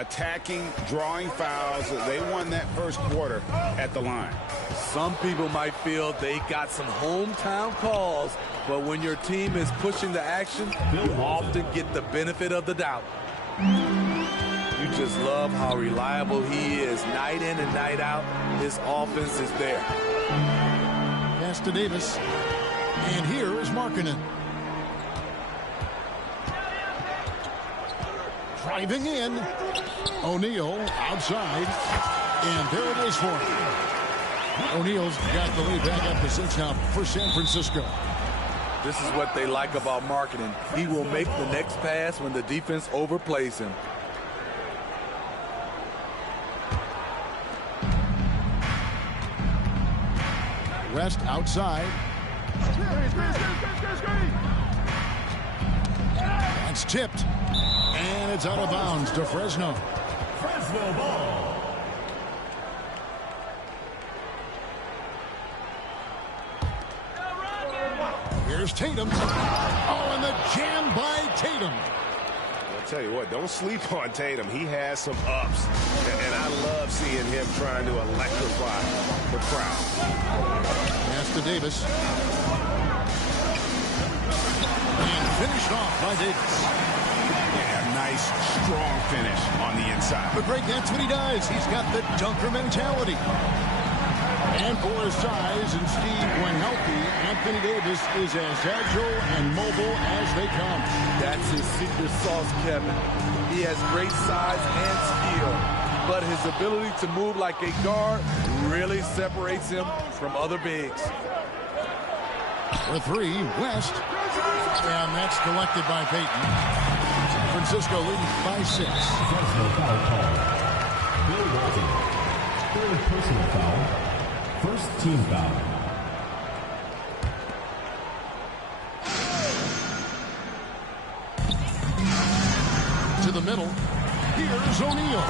attacking, drawing fouls. They won that first quarter at the line. Some people might feel they got some hometown calls, but when your team is pushing the action, you often get the benefit of the doubt. You just love how reliable he is night in and night out. His offense is there. Pass to Davis. And here is Markkanen. Driving in. O'Neal outside. And there it is for him. O'Neal's got the lead back up to 6 now for San Francisco. This is what they like about Markkanen. He will make the next pass when the defense overplays him. West outside. That's tipped. And it's out of bounds to Fresno. Fresno ball. Here's Tatum. Oh, and the jam by Tatum. I'll tell you what, don't sleep on Tatum. He has some ups. And I love seeing him trying to electrify the crowd. Pass to Davis. And finished off by Davis. Yeah, nice, strong finish on the inside. But Greg, that's what he does. He's got the dunker mentality. And for his size and speed when healthy, Anthony Davis is as agile and mobile as they come. That's his secret sauce, Kevin. He has great size and skill, but his ability to move like a guard really separates him from other bigs. For 3, West. And that's collected by Payton. San Francisco leading by 6. Fresno foul call. Bill Walton. Third personal foul. First team foul. To the middle. Here's O'Neal.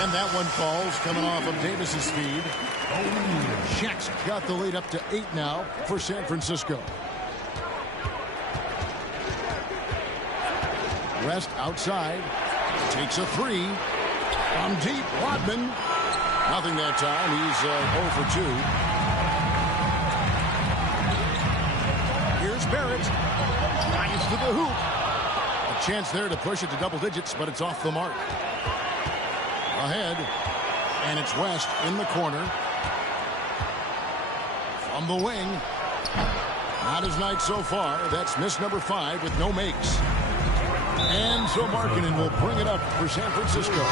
And that one falls coming off of Davis's speed. Shaq's got the lead up to 8 now for San Francisco. West outside. Takes a 3. From deep, Rodman. Nothing that time. He's 0 for 2. Here's Barrett. Drives to the hoop. A chance there to push it to double digits, but it's off the mark. Ahead. And it's West in the corner. From the wing. Not his night so far. That's miss number 5 with no makes. And so Markkanen will bring it up for San Francisco.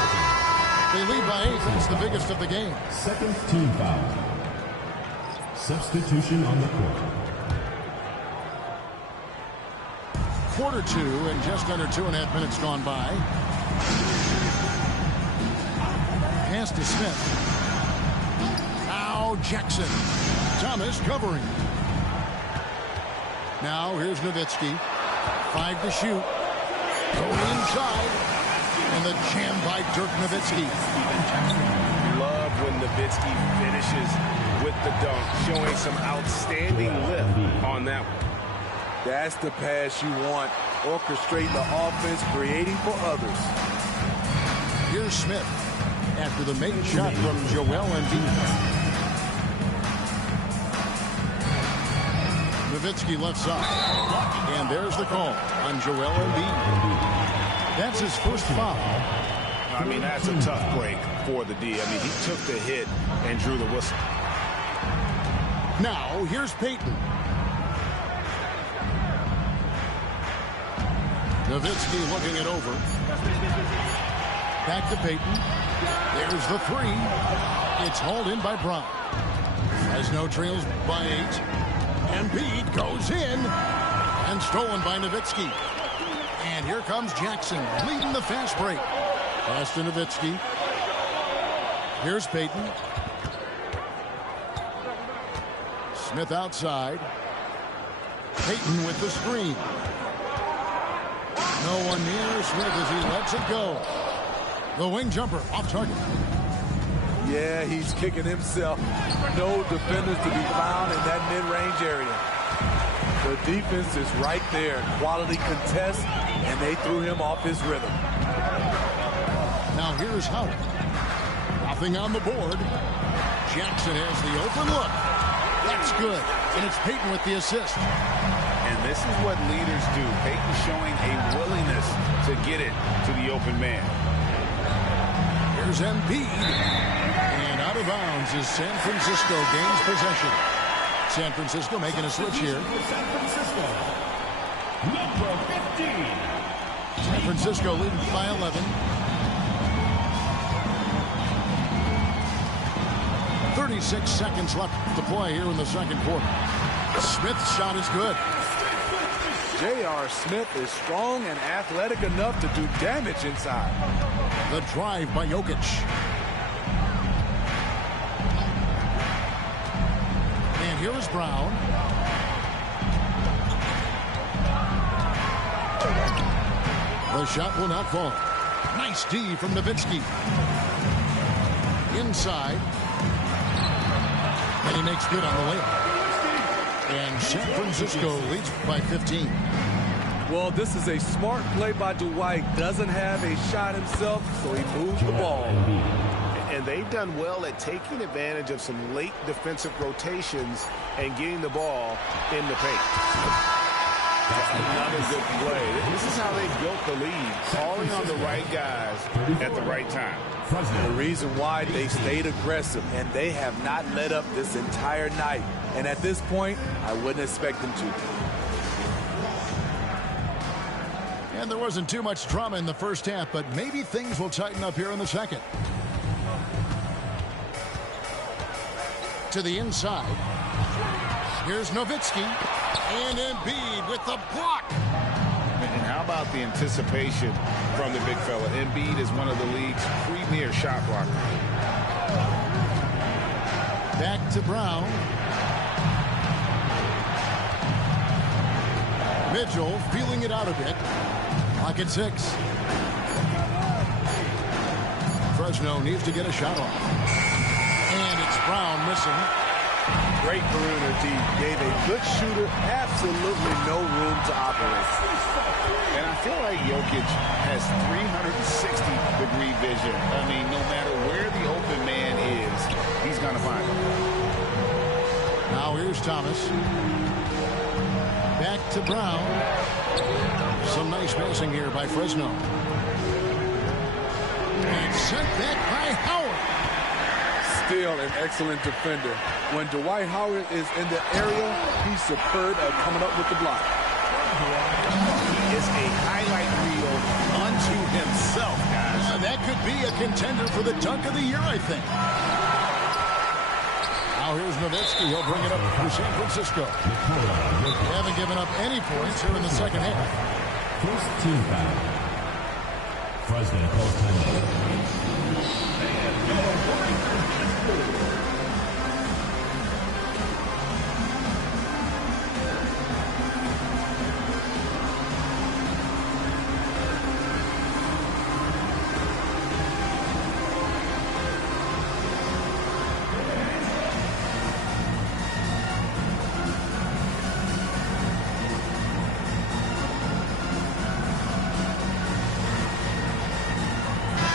They lead by 8. That's the biggest of the game. Second team foul. Substitution on the court. Quarter 2 and just under 2.5 minutes gone by. Pass to Smith. Now Jackson. Thomas covering. Now here's Nowitzki. 5 to shoot. Going inside. And the jam by Dirk Nowitzki. Love when Nowitzki finishes with the dunk, showing some outstanding lift on that one. That's the pass you want. Orchestrating the offense, creating for others. Here's Smith after the made shot from Joel Embiid. Nowitzki left side. And there's the call on Joel Embiid. That's his first foul. I mean, that's a tough break for the D. I mean, he took the hit and drew the whistle. Now, here's Payton. Nowitzki looking it over. Back to Payton. There's the 3. It's hauled in by Brown. Fresno trails by 8. Embiid goes in. And stolen by Nowitzki. And here comes Jackson leading the fast break. Pass to Nowitzki. Here's Payton. Smith outside. Payton with the screen. No one near Smith as he lets it go. The wing jumper off target. Yeah, he's kicking himself. No defenders to be found in that mid-range area. The defense is right there. Quality contest, and they threw him off his rhythm. Now here's Howard. Nothing on the board. Jackson has the open look. That's good. And it's Payton with the assist. And this is what leaders do. Payton showing a willingness to get it to the open man. Here's Embiid. And out of bounds as San Francisco gains possession. San Francisco making a switch here. San Francisco, number 15. San Francisco leading by 11. 36 seconds left to play here in the second quarter. Smith's shot is good. J.R. Smith is strong and athletic enough to do damage inside. The drive by Jokic. And here is Brown. The shot will not fall. Nice D from Nowitzki. Inside. And he makes good on the layup. And San Francisco leads by 15. Well, this is a smart play by Dwight. Doesn't have a shot himself, so he moves the ball. And they've done well at taking advantage of some late defensive rotations and getting the ball in the paint. Another good play. This is how they built the lead, calling on the right guys at the right time. The reason why they stayed aggressive, and they have not let up this entire night. And at this point, I wouldn't expect them to. And there wasn't too much drama in the first half, but maybe things will tighten up here in the second. To the inside. Here's Nowitzki. And Embiid with the block. And how about the anticipation from the big fella? Embiid is one of the league's premier shot blockers. Back to Brown. Mitchell feeling it out a bit. Clock at 6. Fresno needs to get a shot off. And it's Brown missing. Great perimeter D. Gave a good shooter absolutely no room to operate. And I feel like Jokic has 360-degree vision. I mean, no matter where the open man is, he's going to find him. Now here's Thomas. Back to Brown. Some nice passing here by Fresno. And sent back by Howard. Still an excellent defender. When Dwight Howard is in the area, he's superb at coming up with the block. He is a highlight reel unto himself, guys. That could be a contender for the dunk of the year, I think. Now here's Nowitzki. He'll bring it up for San Francisco. They haven't given up any points here in the second half. First team foul. Fresno calls timeout.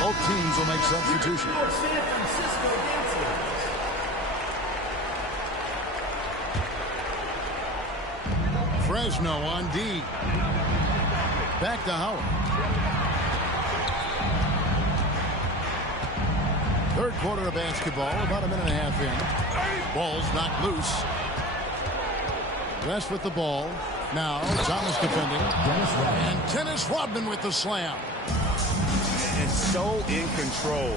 Both teams will make substitutions. Fresno on D. Back to Howard. Third quarter of basketball, about a minute and a half in. Ball's knocked loose. West with the ball. Now Thomas defending. And Dennis Rodman with the slam. And so in control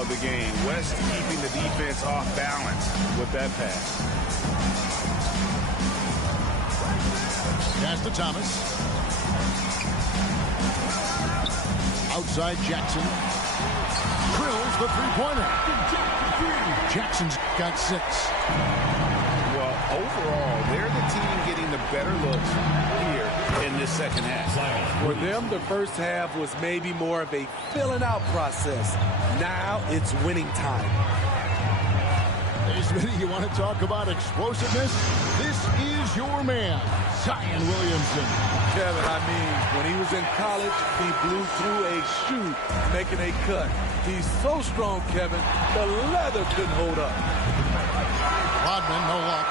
of the game. West keeping the defense off balance with that pass. Pass to Thomas. Outside Jackson. Drills the three-pointer. Jackson's got 6. Well, overall, they're the team getting the better looks here in this second half. For them, the first half was maybe more of a filling out process. Now it's winning time. Hey, Smitty, you want to talk about explosiveness? This is your man, Zion Williamson. Kevin, I mean, when he was in college, he blew through a shoe making a cut. He's so strong, Kevin, the leather couldn't hold up. Rodman, no luck.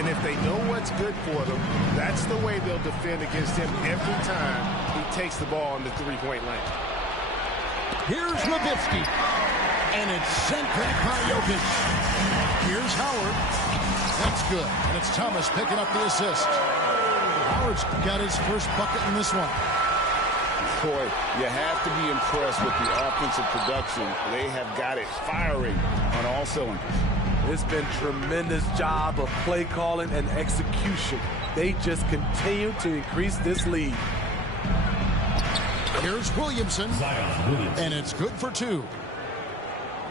And if they know what's good for them, that's the way they'll defend against him every time he takes the ball in the three-point lane. Here's Nowitzki. And it's sent back by Jokic. Here's Howard. That's good. And it's Thomas picking up the assist. Howard's got his first bucket in this one. Boy, you have to be impressed with the offensive production. They have got it firing on all cylinders. It's been tremendous job of play calling and execution. They just continue to increase this lead. Here's Williamson. And it's good for two.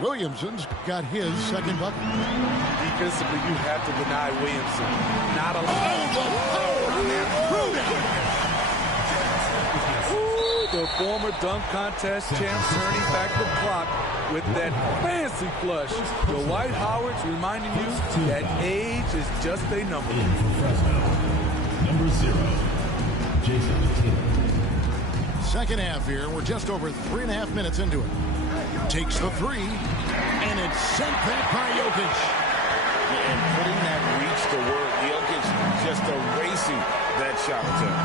Williamson's got his second bucket. Defensively, you have to deny Williamson. Not a the former dunk contest champ turning back the clock with that fancy flush. Dwight Howard's reminding you that age is just a number. Number 0, Jason Tatum. Second half here. We're just over 3.5 minutes into it. Takes the three, and it's sent back by Jokic. And putting that reach to work, Jokic just erasing that shot attempt.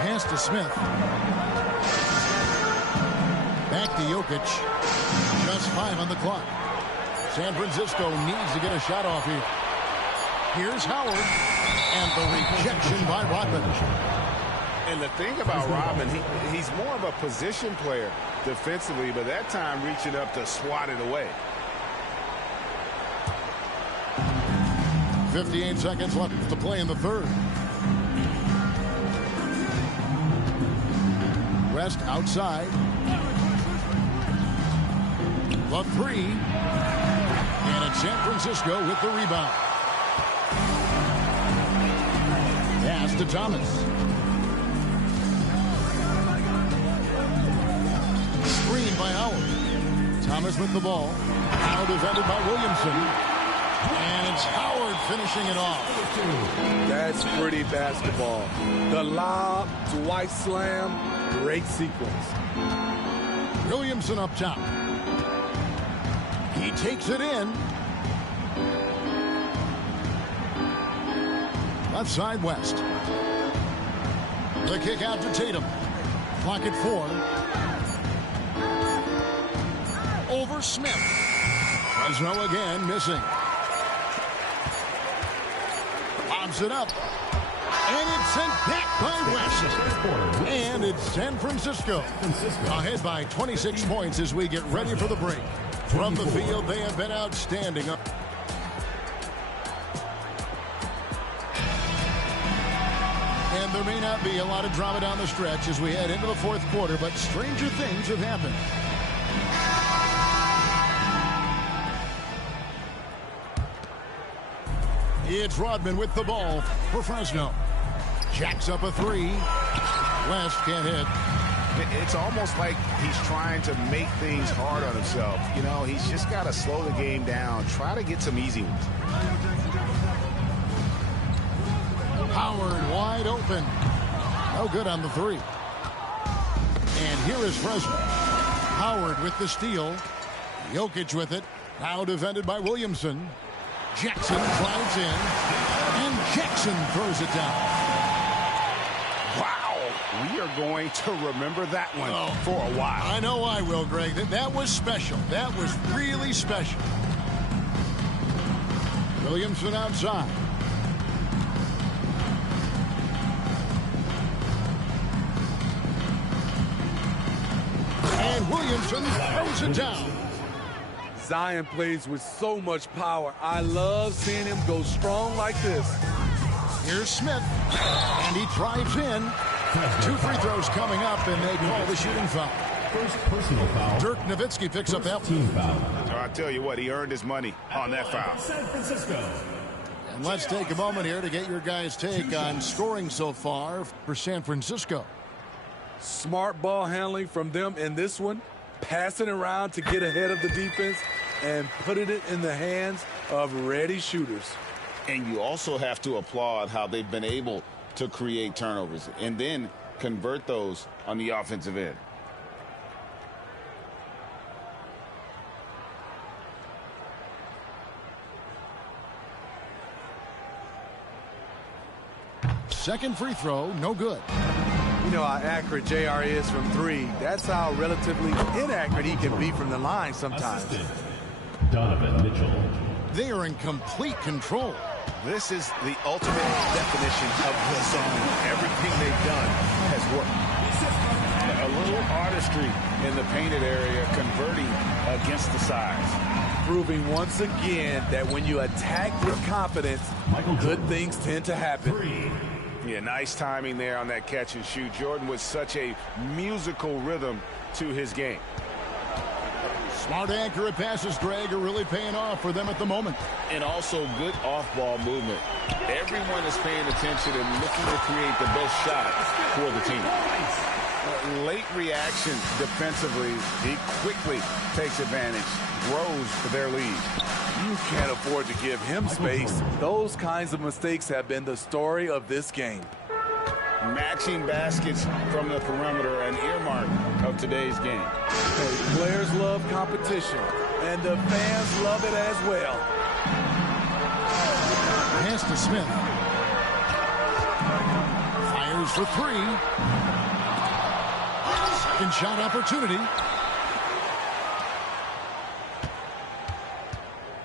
Pass to Smith. Back to Jokic. Just 5 on the clock. San Francisco needs to get a shot off here. Here's Howard. And the rejection by Rodman. And the thing about Rodman, he's more of a position player defensively, but that time reaching up to swat it away. 58 seconds left to play in the third. West outside. The three. And it's San Francisco with the rebound. Pass to Thomas. Screen by Howard. Thomas with the ball. Now defended by Williamson. And it's Howard finishing it off. That's pretty basketball. The lob, Dwight slam, great sequence. Williamson up top. He takes it in. Left side West. The kick out to Tatum. Clock at 4. Over Smith. Fresno again missing. Lobs it up. And it's sent back by West. And it's San Francisco. Ahead by 26 points as we get ready for the break. From the field, they have been outstanding. And there may not be a lot of drama down the stretch as we head into the fourth quarter, but stranger things have happened. It's Rodman with the ball for Fresno. Jacks up a three. West can't hit. It's almost like he's trying to make things hard on himself. You know, he's just got to slow the game down. Try to get some easy ones. Howard wide open. No good on the three. And here is Fresno. Howard with the steal. Jokic with it. Now defended by Williamson. Jackson drives in. And Jackson throws it down. Wow. We are going to remember that one for a while. I know I will, Greg. That was special. That was really special. Williamson outside. And Williamson throws it down. Zion plays with so much power. I love seeing him go strong like this. Here's Smith. And he drives in. 2 free throws coming up, and they call the shooting foul. First personal foul. Dirk Nowitzki picks up that Team foul. I tell you what, he earned his money on that foul. San Francisco. And let's take a moment here to get your guys' take on scoring so far for San Francisco. Smart ball handling from them in this one. Passing around to get ahead of the defense. and putting it in the hands of ready shooters. And you also have to applaud how they've been able to create turnovers and then convert those on the offensive end. Second free throw, no good. You know how accurate JR is from three. That's how relatively inaccurate he can be from the line sometimes. Donovan Mitchell. They are in complete control. This is the ultimate definition of the zone. Everything they've done has worked. A little artistry in the painted area, converting against the size. Proving once again that when you attack with confidence, good things tend to happen. Yeah, nice timing there on that catch and shoot. Jordan with such a musical rhythm to his game. Smart, accurate passes, Greg, are really paying off for them at the moment. And also good off-ball movement. Everyone is paying attention and looking to create the best shot for the team. Late reaction defensively. He quickly takes advantage, grows their lead. You can't afford to give him space. Those kinds of mistakes have been the story of this game. Matching baskets from the perimeter, an earmark of today's game. Hey, players love competition, and the fans love it as well. Pass to Smith. Fires for three. Second shot opportunity.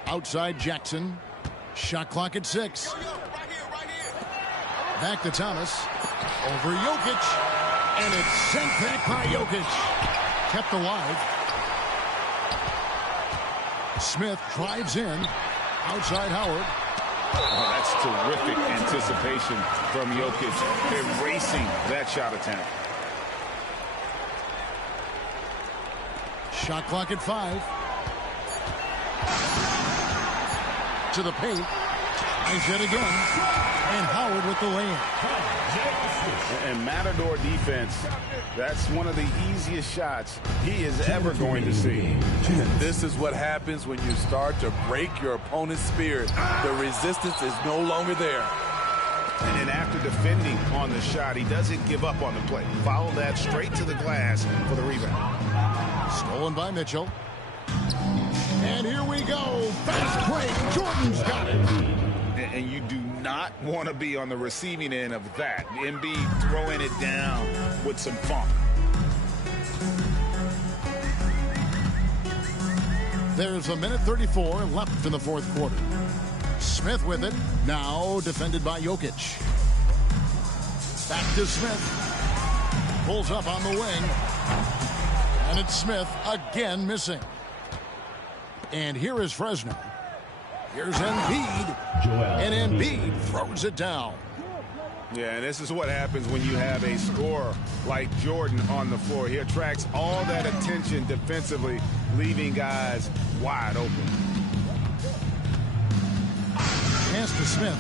Outside Jackson. Shot clock at 6. Back to Thomas. Over Jokic. And it's sent back by Jokic. Kept alive. Smith drives in. Outside Howard. Oh, that's terrific anticipation from Jokic, erasing that shot attempt. Shot clock at 5. To the paint. Nice hit again. And Howard with the layup. And Matador defense, that's one of the easiest shots he is ever going to see. And this is what happens when you start to break your opponent's spirit. The resistance is no longer there. And then after defending on the shot, he doesn't give up on the play. Follow that straight to the glass for the rebound. Stolen by Mitchell. And here we go. Fast break. Jordan's got it. And you do not want to be on the receiving end of that. Embiid throwing it down with some funk. There's a minute 34 left in the fourth quarter. Smith with it. Now defended by Jokic. Back to Smith. Pulls up on the wing. And it's Smith again missing. And here is Fresno. Here's Embiid. And Embiid throws it down. Yeah, and this is what happens when you have a scorer like Jordan on the floor. He attracts all that attention defensively, leaving guys wide open. Pass to Smith.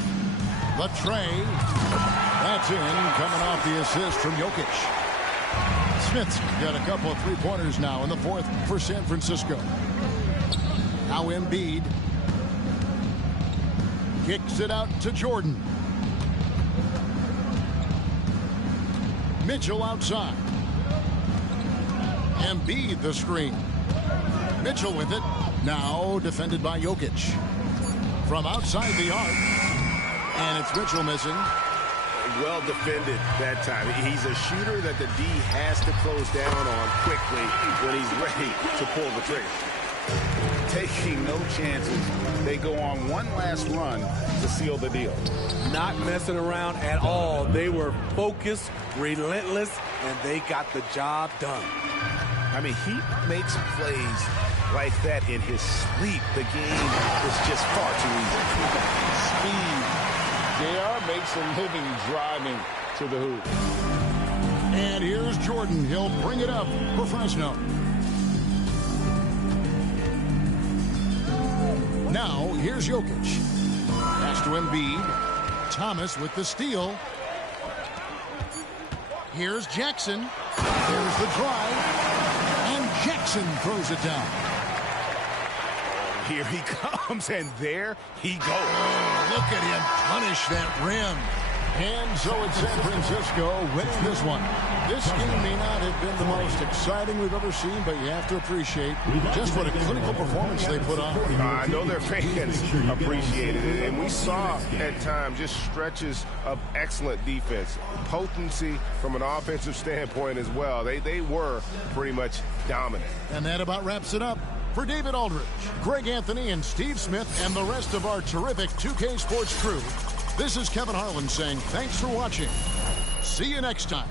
The tray. That's in, coming off the assist from Jokic. Smith's got a couple of three-pointers now in the fourth for San Francisco. Now Embiid kicks it out to Jordan. Mitchell outside. Embiid the screen. Mitchell with it. Now defended by Jokic. From outside the arc. And it's Mitchell missing. Well defended that time. He's a shooter that the D has to close down on quickly when he's ready to pull the trigger. Taking no chances. They go on one last run to seal the deal. Not messing around at all. They were focused, relentless, and they got the job done. I mean, he makes plays like that in his sleep. The game is just far too easy. Speed. JR makes a living driving to the hoop. And here's Jordan. He'll bring it up for Fresno. Now, here's Jokic. Pass to Embiid. Thomas with the steal. Here's Jackson. There's the drive. And Jackson throws it down. Here he comes, and there he goes. Oh, look at him punish that rim. And so it's San Francisco winning this one. This game may not have been the most exciting we've ever seen, but you have to appreciate just what a clinical performance they put on. I know their fans appreciated it, and we saw at times just stretches of excellent defense, potency from an offensive standpoint as well. They were pretty much dominant. And that about wraps it up. For David Aldridge, Greg Anthony, and Steve Smith, and the rest of our terrific 2K Sports crew, this is Kevin Harlan saying thanks for watching. See you next time.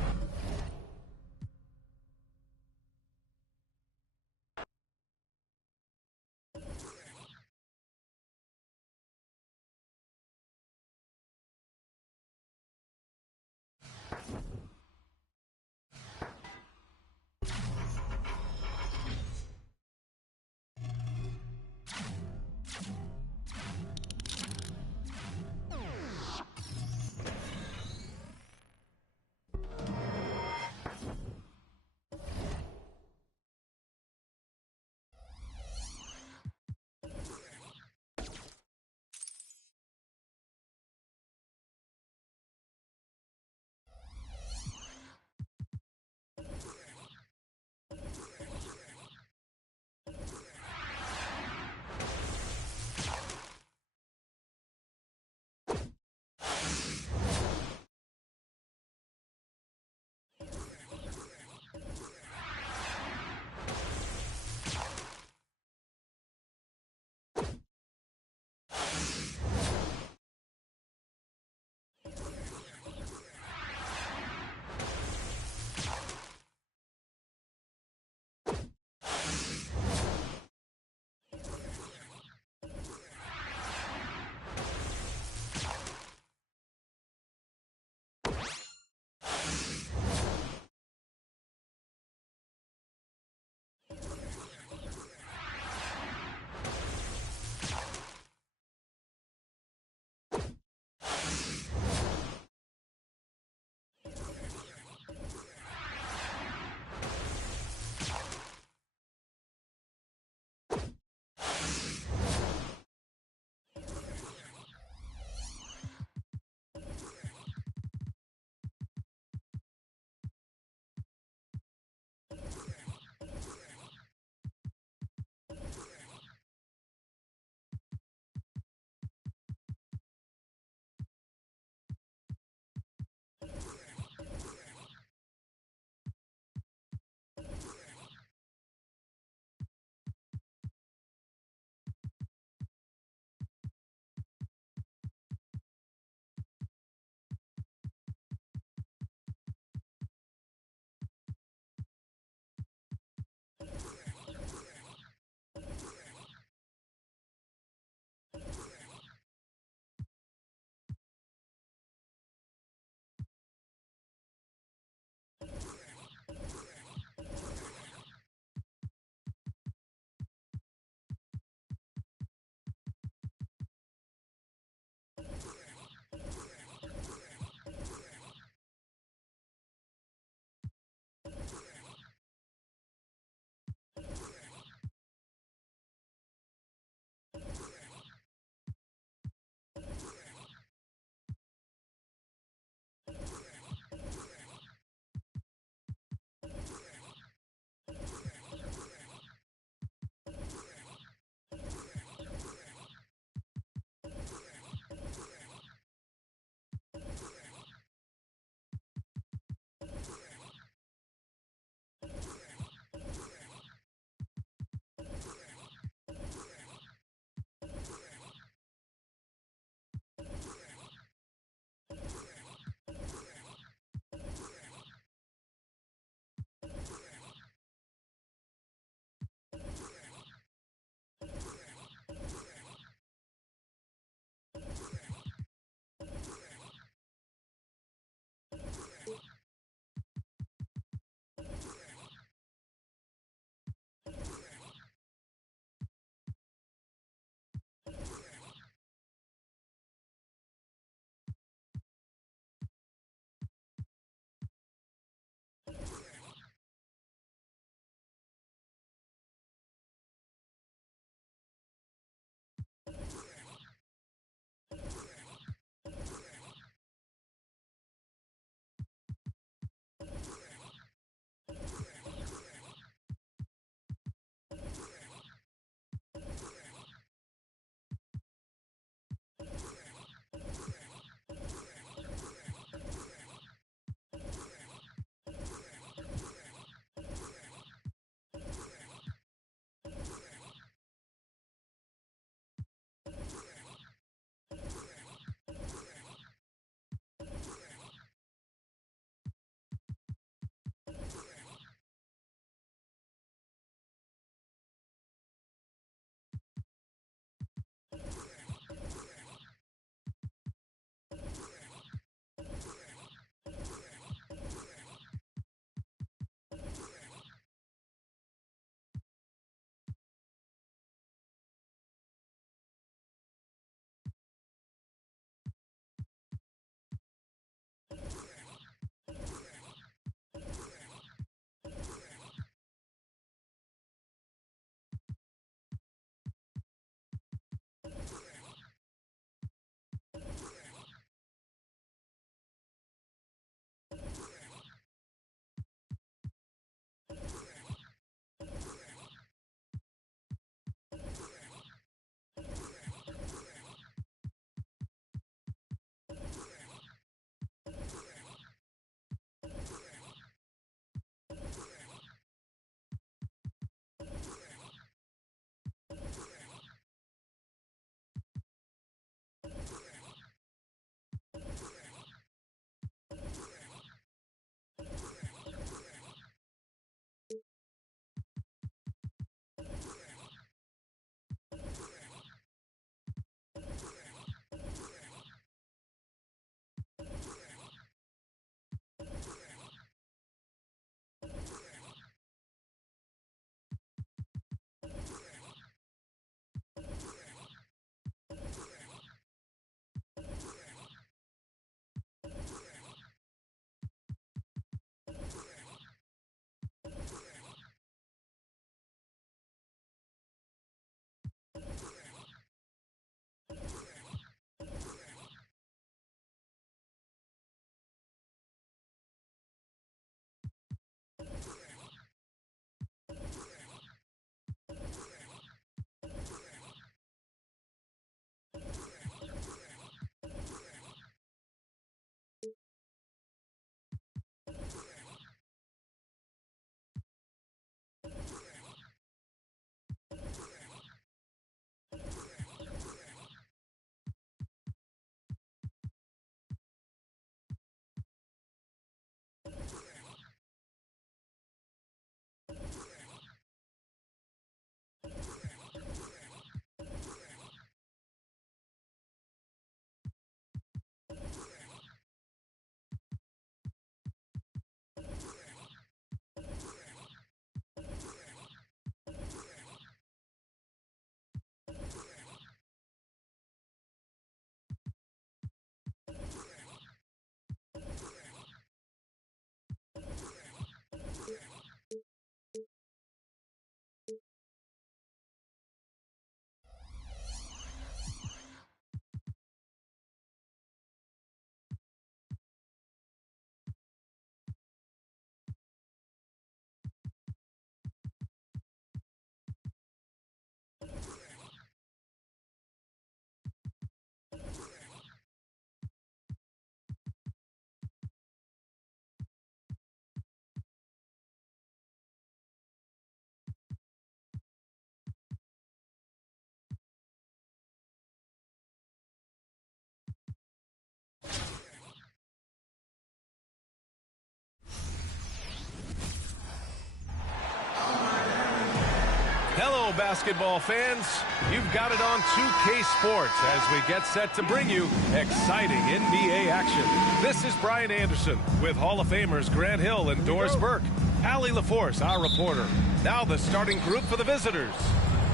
Hello, basketball fans. You've got it on 2K Sports as we get set to bring you exciting NBA action. This is Brian Anderson with Hall of Famers Grant Hill and Doris Burke. Allie LaForce, our reporter. Now the starting group for the visitors.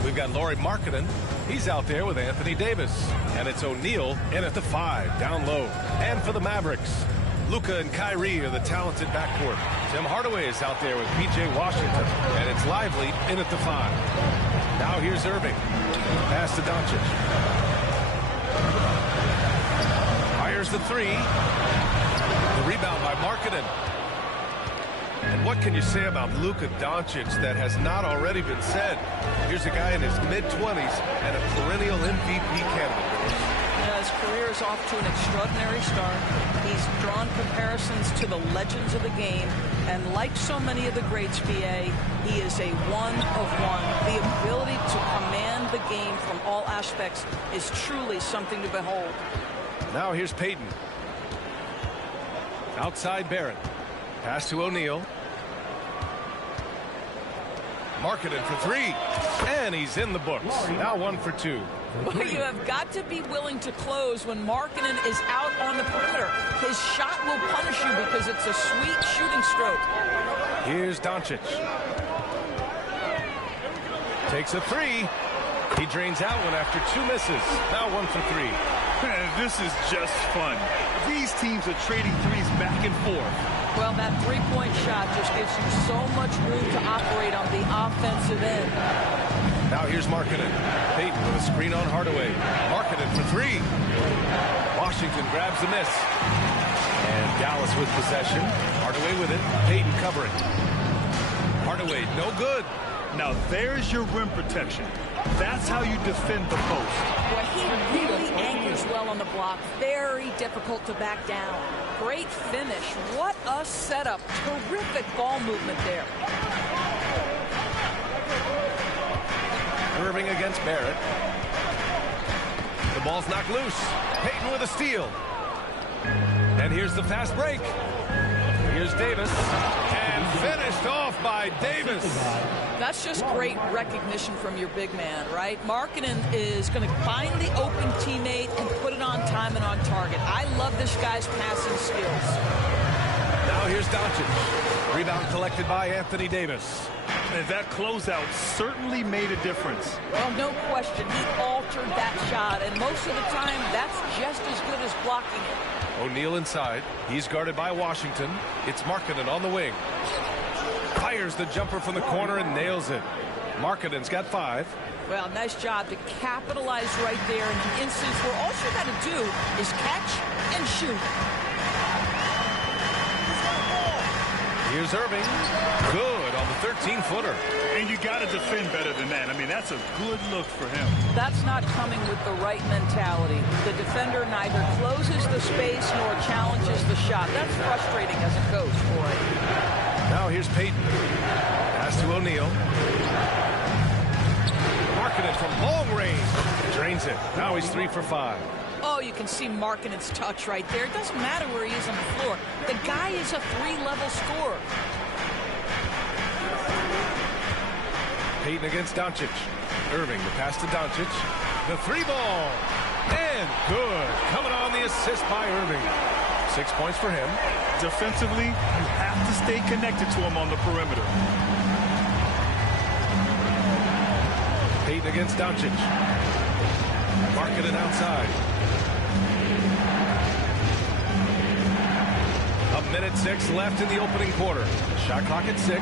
We've got Lauri Markkanen. He's out there with Anthony Davis. And it's O'Neal in at the 5, down low. And for the Mavericks, Luka and Kyrie are the talented backcourt. Tim Hardaway is out there with P.J. Washington. And it's Lively in at the 5. Now here's Irving. Pass to Doncic. Fires the 3. The rebound by Markkanen. And what can you say about Luka Doncic that has not already been said? Here's a guy in his mid-20s and a perennial MVP candidate. His career is off to an extraordinary start. He's drawn comparisons to the legends of the game. And like so many of the greats, BA, he is a one of one. The ability to command the game from all aspects is truly something to behold. Now here's Payton. Outside Barrett. Pass to O'Neal. Markkanen for 3. And he's in the books. Now 1 for 2. Well, you have got to be willing to close when Markkanen is out on the perimeter. His shot will punish you because it's a sweet shooting stroke. Here's Doncic. Takes a 3. He drains out one after 2 misses. Now 1 for 3. This is just fun. These teams are trading threes back and forth. Well, that three-point shot just gives you so much room to operate on the offensive end. Now here's Markkanen. Payton with a screen on Hardaway. Markkanen for 3. Washington grabs the miss. And Dallas with possession. Hardaway with it. Payton covering. Hardaway, no good. Now there's your rim protection. That's how you defend the post. Well, he really anchors well on the block. Very difficult to back down. Great finish. What a setup. Terrific ball movement there. Irving against Barrett. The ball's knocked loose. Payton with a steal. And here's the fast break. Here's Davis. And finished off by Davis. That's just great recognition from your big man, right? Markkanen is going to find the open teammate and put it on time and on target. I love this guy's passing skills. Now here's Doncic. Rebound collected by Anthony Davis. And that closeout certainly made a difference. Well, no question. He altered that shot, and most of the time, that's just as good as blocking it. O'Neal inside. He's guarded by Washington. It's Markkanen on the wing. Fires the jumper from the corner and nails it. Markkanen's got 5. Well, nice job to capitalize right there in an instance where all you got to do is catch and shoot. Here's Irving. Good on the 13-footer. And you got to defend better than that. I mean, that's a good look for him. That's not coming with the right mentality. The defender neither closes the space nor challenges the shot. That's frustrating as a coach, boy. Now here's Payton. Pass to O'Neal. Markkanen from long range. Drains it. Now he's 3 for 5. Oh, you can see Markkanen's touch right there. It doesn't matter where he is on the floor. The guy is a 3-level scorer. Payton against Doncic. Irving, the pass to Doncic. The 3-ball. And good. Coming on the assist by Irving. 6 points for him. Defensively, you have to stay connected to him on the perimeter. Payton against Doncic. Markkanen outside. A minute 6 left in the opening quarter. Shot clock at 6.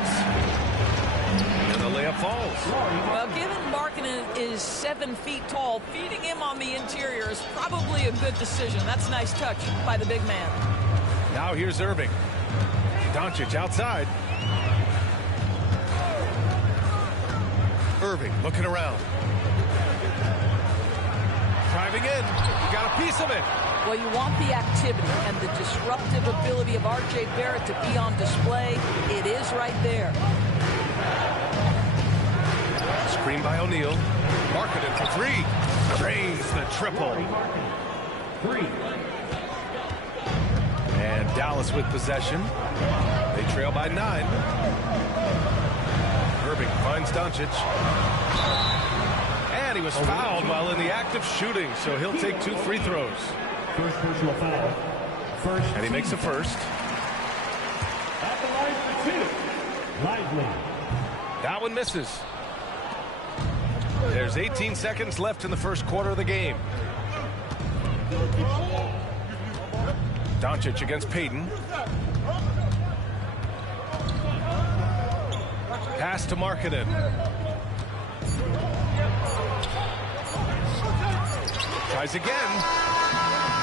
And the layup falls. Well, given Markkanen is 7 feet tall, feeding him on the interior is probably a good decision. That's a nice touch by the big man. Now here's Irving. Doncic outside. Irving looking around. Driving in. He got a piece of it. Well, you want the activity and the disruptive ability of R.J. Barrett to be on display. It is right there. Screen by O'Neal. Markkanen for 3. Drains the triple. 3. And Dallas with possession. They trail by 9. Irving finds Doncic. And he was fouled while in the act of shooting, so he'll take 2 free throws. First personal foul. First. And he makes the first. At the line for 2. Lively. That one misses. There's 18 seconds left in the first quarter of the game. Doncic against Payton. Pass to Markkanen. Tries again.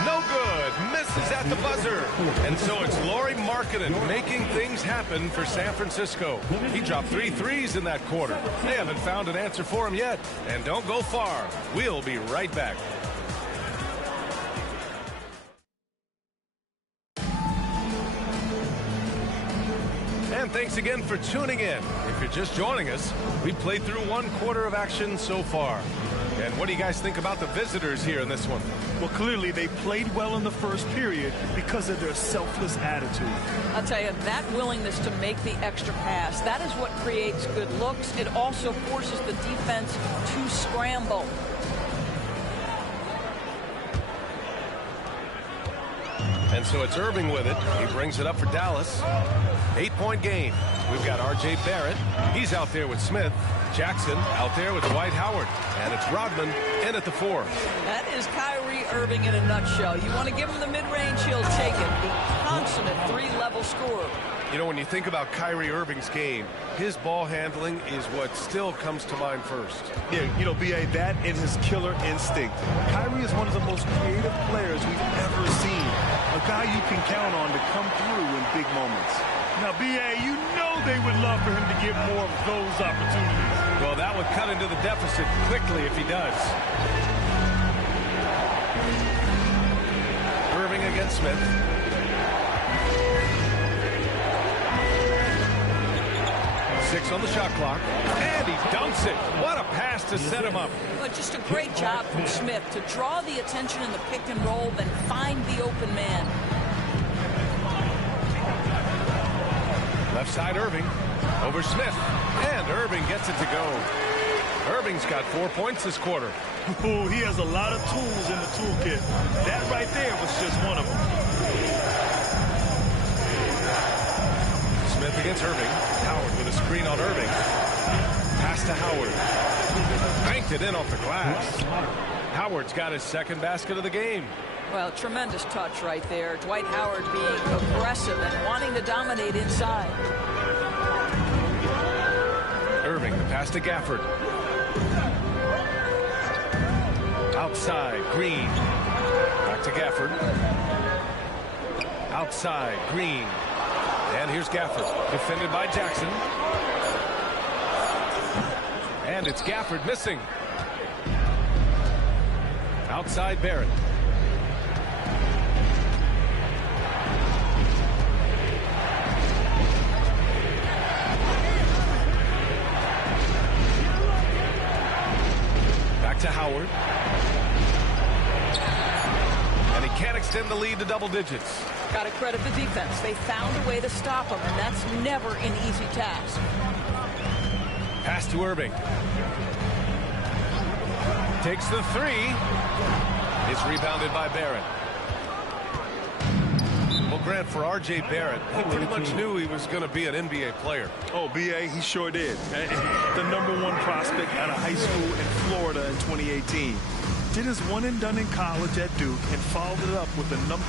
No good. Misses at the buzzer. And so it's Lauri Markkanen making things happen for San Francisco. He dropped 3 threes in that quarter. They haven't found an answer for him yet. And don't go far. We'll be right back. And thanks again for tuning in. If you're just joining us, we've played through 1 quarter of action so far. And what do you guys think about the visitors here in this one? Well, clearly they played well in the first period because of their selfless attitude. I'll tell you, that willingness to make the extra pass, that is what creates good looks. It also forces the defense to scramble. And so it's Irving with it. He brings it up for Dallas. 8-point game. We've got R.J. Barrett. He's out there with Smith. Jackson out there with Dwight Howard. And it's Rodman in at the 4. That is Kyrie Irving in a nutshell. You want to give him the mid-range, he'll take it. The consummate 3-level scorer. You know, when you think about Kyrie Irving's game, his ball handling is what still comes to mind first. Yeah, you know, B.A., that and his killer instinct. Kyrie is one of the most creative players we've ever seen. A guy you can count on to come through in big moments. Now, B.A., you know they would love for him to get more of those opportunities. Well, that would cut into the deficit quickly if he does. Irving against Smith. Six on the shot clock, and he dunks it. What a pass to set him up. But just a great job from Smith to draw the attention in the pick and roll, then find the open man. Left side Irving over Smith, and Irving gets it to go. Irving's got 4 points this quarter. Oh, he has a lot of tools in the toolkit. That right there was just one of them. Smith against Irving. Howard with a screen on Irving. Pass to Howard. Banked it in off the glass. Howard's got his 2nd basket of the game. Well, tremendous touch right there. Dwight Howard being aggressive and wanting to dominate inside. Irving, the pass to Gafford. Outside, Green. Back to Gafford. Outside, Green. And here's Gafford, defended by Jackson. And it's Gafford missing. Outside Barrett. Back to Howard. And he can't extend the lead to double digits. Got to credit the defense. They found a way to stop him, and that's never an easy task. Pass to Irving. Takes the 3. It's rebounded by Barrett. Well, Grant, for R.J. Barrett, he pretty much knew he was going to be an NBA player. Oh, B.A., he sure did. The #1 prospect out of high school in Florida in 2018. Did his one and done in college at Duke and followed it up with the #3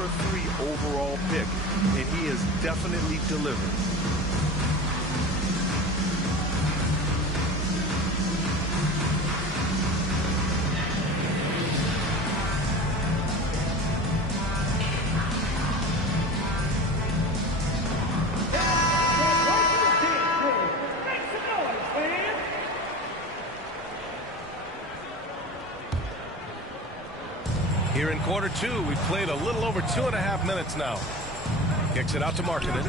overall pick. And he has definitely delivered. Here in quarter 2, we've played a little over 2.5 minutes now. Kicks it out to Markkanen.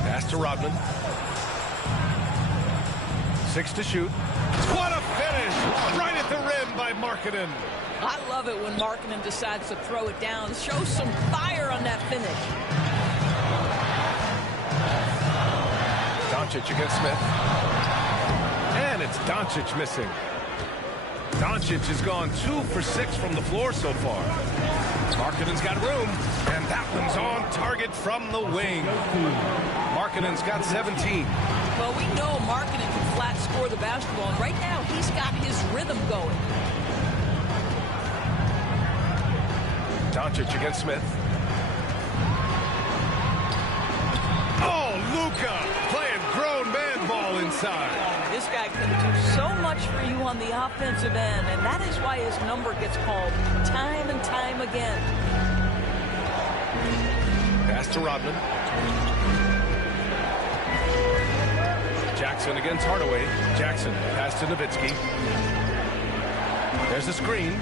Pass to Rodman. 6 to shoot. What a finish! Right at the rim by Markkanen. I love it when Markkanen decides to throw it down. Show some fire on that finish. Doncic against Smith. And it's Doncic missing. Doncic has gone 2 for 6 from the floor so far. Markkanen's got room, and that one's on target from the wing. Markkanen's got 17. Well, we know Markkanen can flat score the basketball, and right now he's got his rhythm going. Doncic against Smith. Oh, Luka playing grown man ball inside. This guy can do so much for you on the offensive end, and that is why his number gets called time and time again. Pass to Rodman. Jackson against Hardaway. Jackson pass to Nowitzki. There's the screen.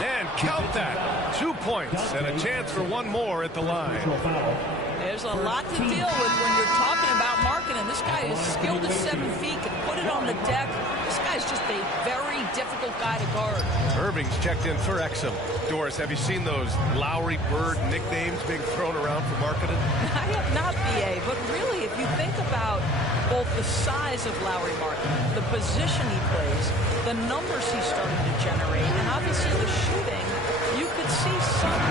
And count that. 2 points and a chance for one more at the line. There's a lot to deal with when you're talking about Markkanen. This guy is skilled at 7 feet, can put it on the deck. This guy's just a very difficult guy to guard. Irving's checked in for Exum. Doris, have you seen those Lowry Bird nicknames being thrown around for Markkanen? I have not, BA, but really, if you think about both the size of Lowry Markkanen, the position he plays, the numbers he's starting to generate, and obviously the shooting, you could see some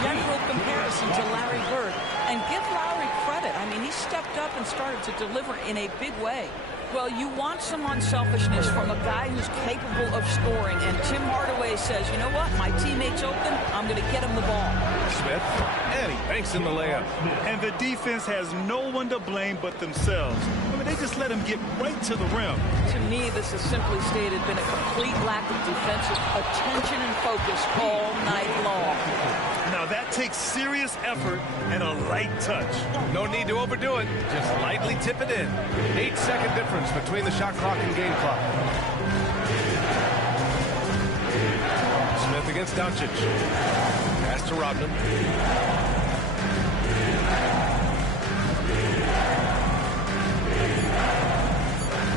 general comparison to Larry Bird. And give Lowry credit. I mean, he stepped up and started to deliver in a big way. Well, you want some unselfishness from a guy who's capable of scoring. And Tim Hardaway says, you know what? My teammate's open. I'm going to get him the ball. Smith, and he banks in the layup. And the defense has no one to blame but themselves. I mean, they just let him get right to the rim. To me, this has simply stated been a complete lack of defensive attention and focus all night long. Now, that takes serious effort and a light touch. No need to overdo it. Just lightly tip it in. 8-second difference between the shot clock and game clock. Smith against Doncic. Pass to Rodman.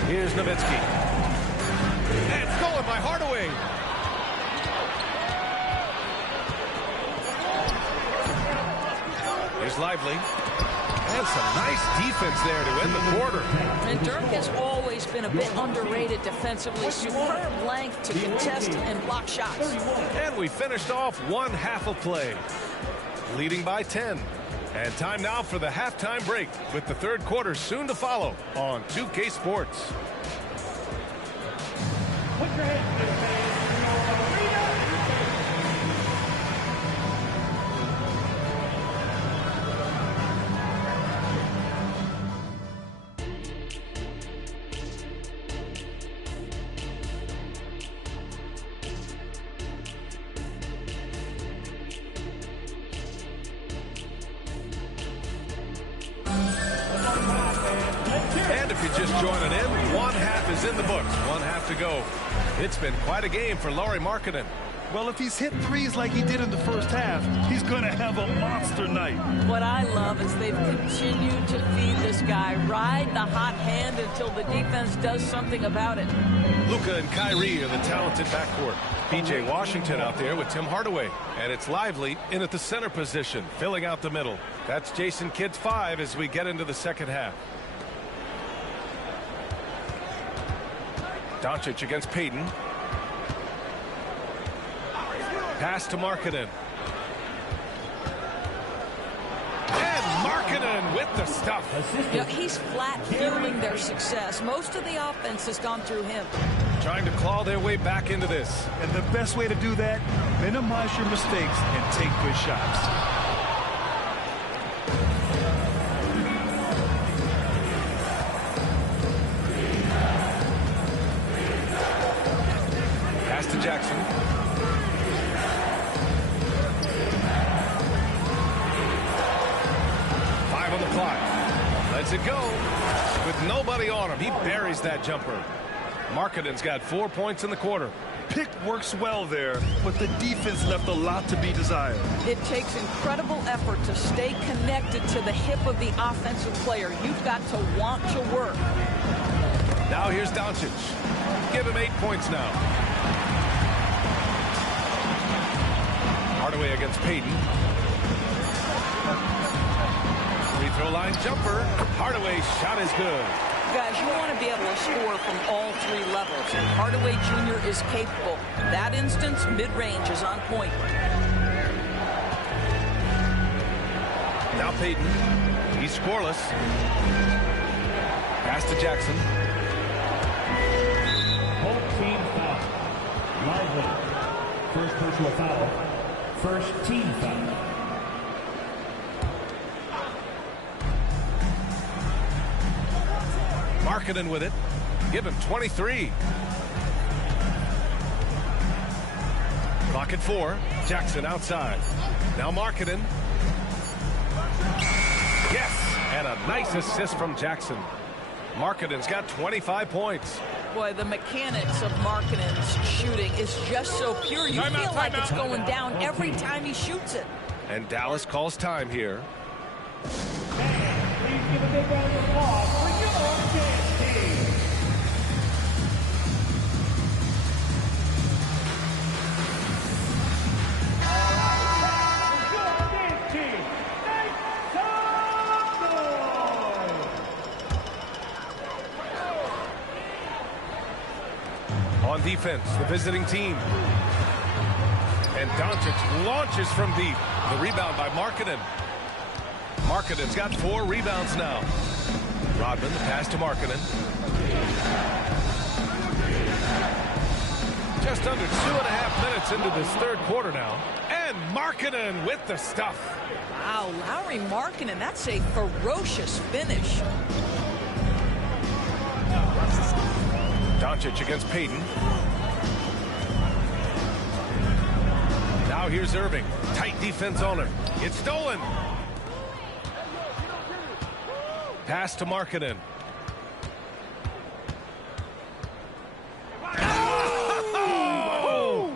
Here's Nowitzki. And stolen by Hardaway. Here's Lively. And some nice defense there to end the quarter. And Dirk has always been a bit underrated defensively. Superb length to contest and block shots. And we finished off one half of play, leading by 10. And time now for the halftime break, with the third quarter soon to follow on 2K Sports. Put your hands in the face. And if you're just joining in, one half is in the books. One half to go. It's been quite a game for Lauri Markkanen. Well, if he's hit threes like he did in the first half, he's going to have a monster night. What I love is they've continued to feed this guy, ride the hot hand until the defense does something about it. Luka and Kyrie are the talented backcourt. PJ Washington out there with Tim Hardaway. And it's Lively in at the center position, filling out the middle. That's Jason Kidd's 5 as we get into the second half. Doncic against Payton. Pass to Markkanen. And Markkanen with the stuff. You know, he's flat fueling their success. Most of the offense has gone through him. Trying to claw their way back into this. And the best way to do that, minimize your mistakes and take good shots. Pass to Jackson. On the clock. Lets it go. With nobody on him, he buries that jumper. Markkanen's got 4 points in the quarter. Pick works well there, but the defense left a lot to be desired. It takes incredible effort to stay connected to the hip of the offensive player. You've got to want to work. Now here's Doncic. Give him 8 points now. Hardaway against Payton. Free throw line jumper. Hardaway's shot is good. Guys, you want to be able to score from all three levels, and Hardaway Jr. is capable. That instance, mid-range is on point. Now Payton. He's scoreless. Pass to Jackson. Home team foul. Lively. First personal foul. First team foul. Markkanen with it. Give him 23. Clock at 4. Jackson outside. Now Markkanen. Yes, and a nice assist from Jackson. Markkanen's got 25 points. Boy, the mechanics of Markkanen's shooting is just so pure. You feel like it's going down every time he shoots it. And Dallas calls time here. Please give a big round of applause for your dance team. On defense, the visiting team. And Doncic launches from deep. The rebound by Markkanen. Markkanen's got 4 rebounds now. Rodman, the pass to Markkanen. Just under 2.5 minutes into this third quarter now. And Markkanen with the stuff. Wow, Lauri Markkanen, that's a ferocious finish. Doncic against Payton. Now here's Irving. Tight defense on him. It's stolen. Pass to Markkanen. Oh!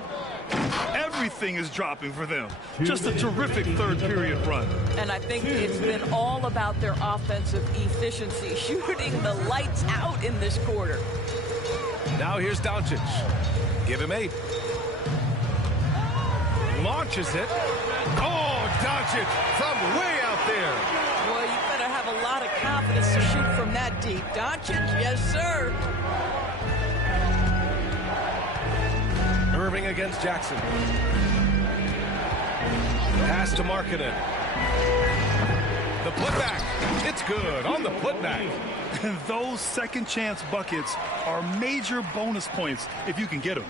Everything is dropping for them. Just a terrific third period run. And I think it's been all about their offensive efficiency, shooting the lights out in this quarter. Now here's Doncic. Give him 8. Launches it. Oh, Doncic from way out there. Boy, you better have a lot of confidence to shoot from that deep. Doncic, yes, sir. Irving against Jackson. Pass to Markkanen. The putback. It's good on the putback. Those second chance buckets are major bonus points if you can get them.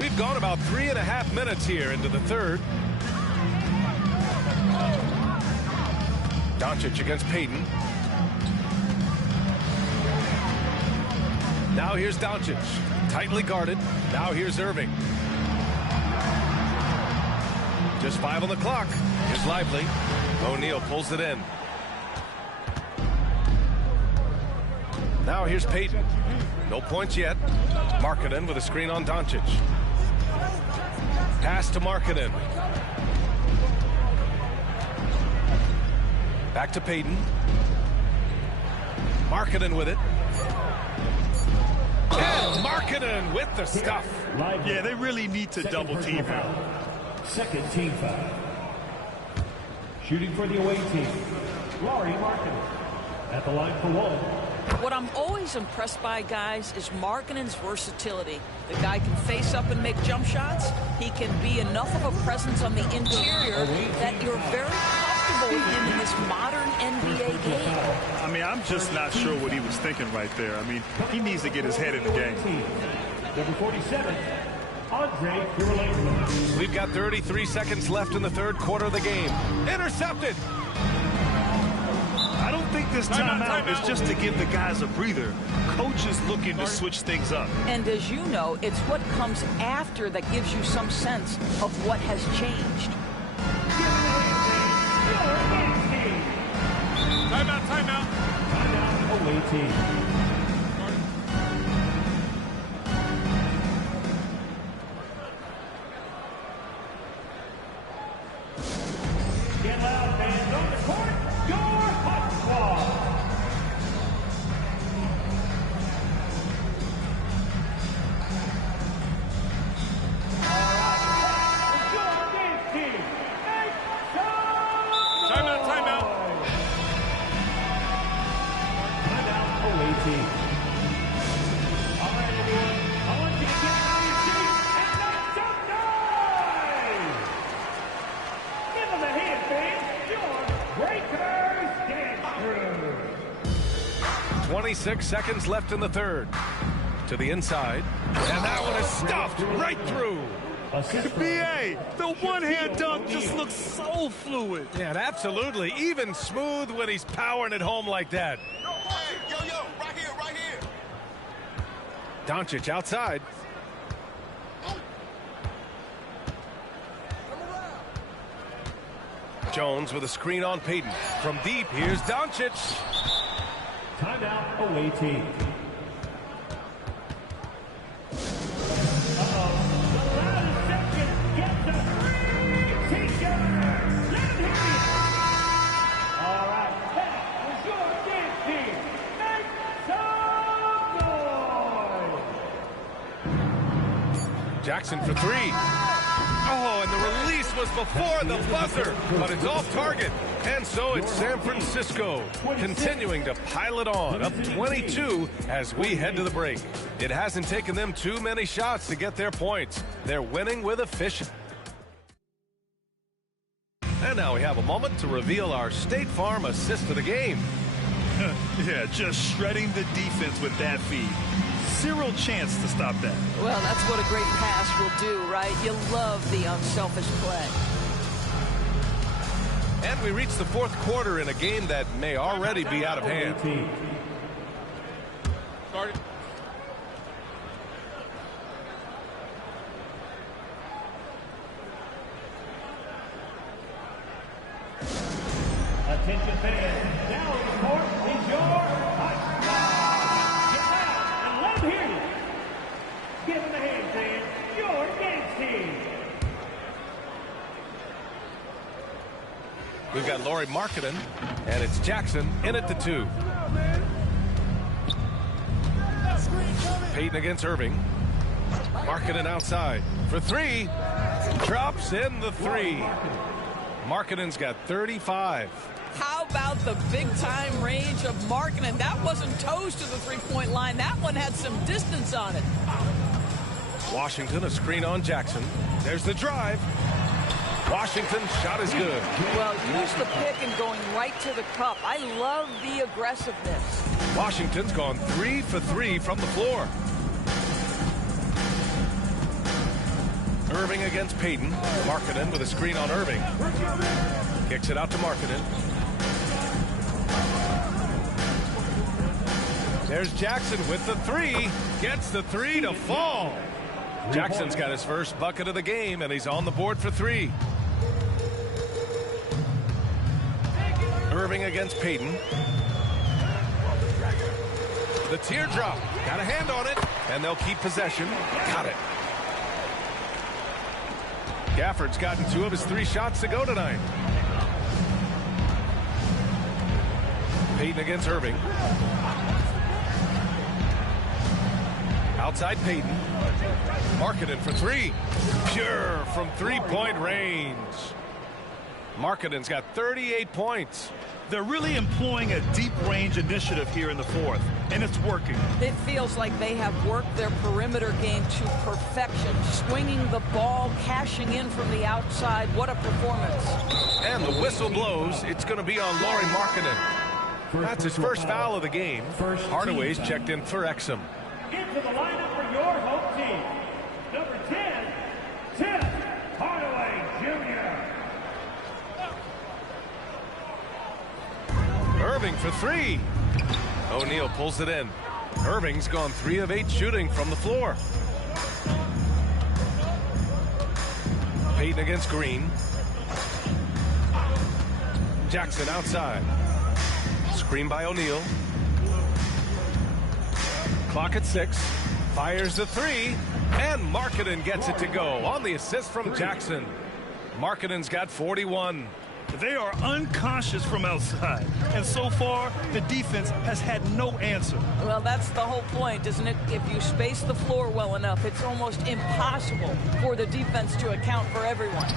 We've gone about 3.5 minutes here into the third. Doncic against Payton. Now here's Doncic. Tightly guarded. Now here's Irving. Just 5 on the clock. Here's Lively. O'Neal pulls it in. Now here's Payton. No points yet. Markkanen with a screen on Doncic. Pass to Markkanen. Back to Payton. Markkanen with it. And Markkanen with the stuff. Yeah, they really need to double team him. Second team foul. Shooting for the away team. Lauri Markkanen at the line for 1. What I'm always impressed by, guys, is Markkanen's versatility. The guy can face up and make jump shots. He can be enough of a presence on the interior that you're very comfortable with him in this modern NBA game. I mean, I'm just not sure what he was thinking right there. I mean, he needs to get his head in the game. Number 47, Andre Kirilenko. We've got 33 seconds left in the third quarter of the game. Intercepted. I don't think this timeout is just to give the guys a breather. Coach is looking to switch things up. And as you know, it's what comes after that gives you some sense of what has changed. Timeout, timeout. Timeout, away team. Get loud, fans. On the court, your hot squad. Timeout. 26 seconds left in the third. To the inside. And that one is stuffed right through. BA, the one-hand dunk just looks so fluid. Yeah, and absolutely. Even smooth when he's powering it home like that. Hey, yo, right here, right here. Doncic outside. Jones with a screen on Payton. From deep, here's Doncic. Timeout away team. Jackson for three. Oh, and the release was before the buzzer, but it's off target. And so it's San Francisco continuing to pile it on, up 22 as we head to the break. It hasn't taken them too many shots to get their points. They're winning with efficiency. And now we have a moment to reveal our State Farm assist of the game. Yeah, just shredding the defense with that feed. Zero chance to stop that. Well, that's what a great pass will do, right? You love the unselfish play. And we reach the fourth quarter in a game that may already be out of hand. Started. Attention fans, now in the court is your touchdown. Get out and let him hear you. Give him a hand, fans. Your Games team. We've got Lauri Markkanen, and it's Jackson in at the 2. Payton against Irving. Markkanen outside for 3. Drops in the 3. Markkanen's got 35. How about the big-time range of Markkanen? That wasn't toes to the three-point line. That one had some distance on it. Washington, a screen on Jackson. There's the drive. Washington's shot is good. Well, use the pick and going right to the cup. I love the aggressiveness. Washington's gone 3 for 3 from the floor. Irving against Payton. Markkanen with a screen on Irving. Kicks it out to Markkanen. There's Jackson with the 3. Gets the 3 to fall. Jackson's got his first bucket of the game, and he's on the board for 3. Irving against Payton. The teardrop. Got a hand on it, and they'll keep possession. Got it. Gafford's gotten 2 of his 3 shots to go tonight. Payton against Irving. Outside Payton. Markkanen for 3. Pure from three-point range. Markkanen's got 38 points. They're really employing a deep range initiative here in the fourth, and it's working. It feels like they have worked their perimeter game to perfection, swinging the ball, cashing in from the outside. What a performance. And the whistle blows. It's going to be on Lauri Markkanen. That's his first foul of the game. Hardaway's checked in for Exum. Into the lineup for your home team. Number 10, Tim Hardaway Jr. Irving for 3. O'Neal pulls it in. Irving's gone 3 of 8 shooting from the floor. Payton against Green. Jackson outside. Screen by O'Neal. Clock at 6. Fires the 3. And Markkanen gets it to go on the assist from Jackson. Markkanen's got 41. They are unconscious from outside, and so far the defense has had no answer. Well, that's the whole point, isn't it? If you space the floor well enough, it's almost impossible for the defense to account for everyone.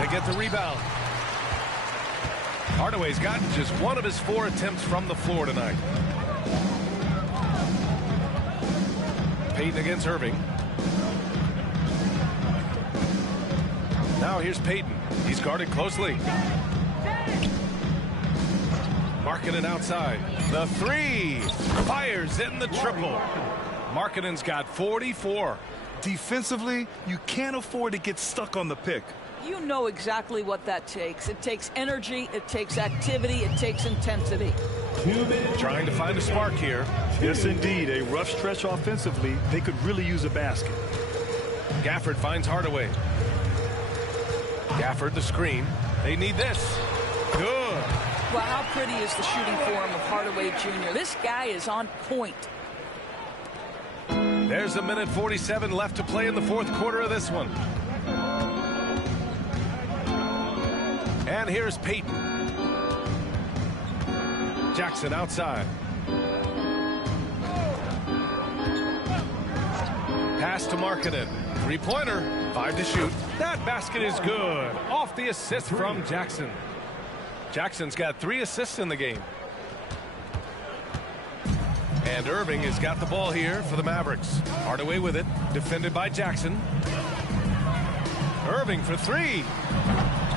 They get the rebound. Hardaway's gotten just 1 of his 4 attempts from the floor tonight. Payton against Irving. Now here's Payton. He's guarded closely. Markkanen outside. The three. Fires in the triple. Markkanen's got 44. Defensively, you can't afford to get stuck on the pick. You know exactly what that takes. It takes energy, it takes activity, it takes intensity. Trying to find a spark here. Yes, indeed. A rough stretch offensively. They could really use a basket. Gafford finds Hardaway. Gafford the screen. They need this. Good. Well, how pretty is the shooting form of Hardaway Jr.? This guy is on point. There's a minute 47 left to play in the fourth quarter of this one. And here's Payton. Jackson outside. Pass to Markkanen. Three-pointer. 5 to shoot. That basket is good. Off the assist from Jackson. Jackson's got 3 assists in the game. And Irving has got the ball here for the Mavericks. Hardaway with it. Defended by Jackson. Irving for 3.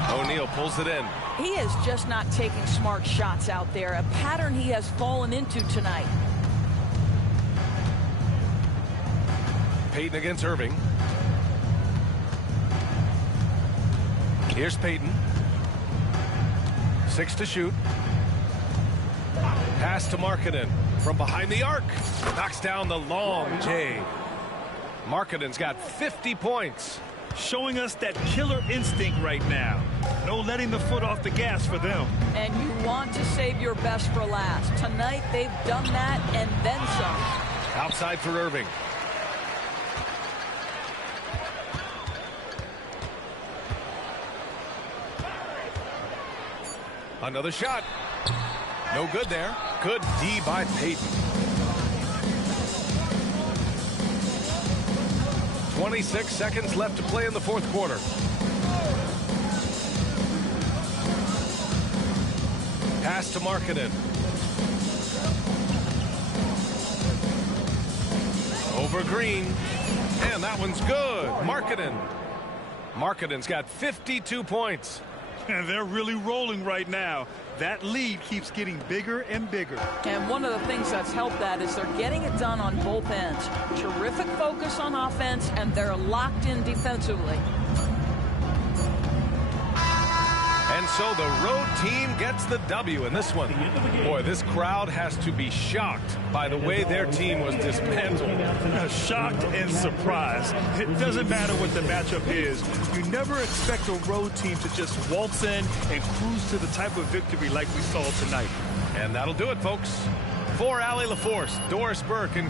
O'Neal pulls it in. He is just not taking smart shots out there, a pattern he has fallen into tonight. Payton against Irving. Here's Payton. 6 to shoot. Pass to Markkanen from behind the arc. Knocks down the long J. Markkanen's got 50 points. Showing us that killer instinct right now. No letting the foot off the gas for them. And you want to save your best for last. Tonight they've done that and then some. Outside for Irving. Another shot. No good there. Good D by Payton. 26 seconds left to play in the fourth quarter. Pass to Markkanen. Over Green. And that one's good. Markkanen. Markkanen's got 52 points. And they're really rolling right now. That lead keeps getting bigger and bigger. And one of the things that's helped that is they're getting it done on both ends. Terrific focus on offense, and they're locked in defensively. And so the road team gets the W in this one. Boy, this crowd has to be shocked by the way their team was dismantled. Shocked and surprised. It doesn't matter what the matchup is. You never expect a road team to just waltz in and cruise to the type of victory like we saw tonight. And that'll do it, folks. For Allie LaForce, Doris Burke, and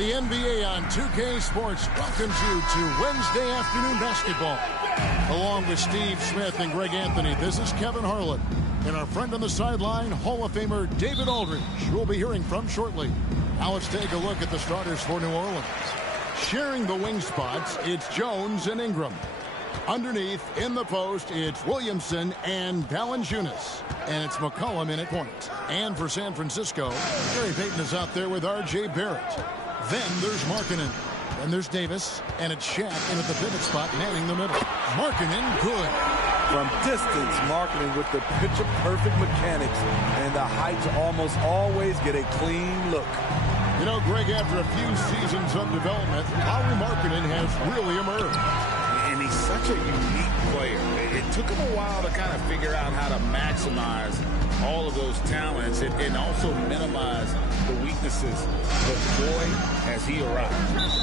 The NBA on 2K Sports welcomes you to Wednesday afternoon basketball. Along with Steve Smith and Greg Anthony, this is Kevin Harlan. And our friend on the sideline, Hall of Famer David Aldridge, who we'll be hearing from shortly. Now let's take a look at the starters for New Orleans. Sharing the wing spots, it's Jones and Ingram. Underneath, in the post, it's Williamson and Valanciunas. And it's McCollum in at point. And for San Francisco, Gary Payton is out there with R.J. Barrett. Then there's Markkanen. Then there's Davis. And it's Shaq in at the pivot spot, manning the middle. Markkanen, good. From distance, Markkanen with the picture-perfect mechanics. And the heights almost always get a clean look. You know, Greg, after a few seasons of development, Lauri Markkanen has really emerged. And he's such a unique player. It took him a while to kind of figure out how to maximize all of those talents and also minimize the weaknesses. But boy, has he arrived.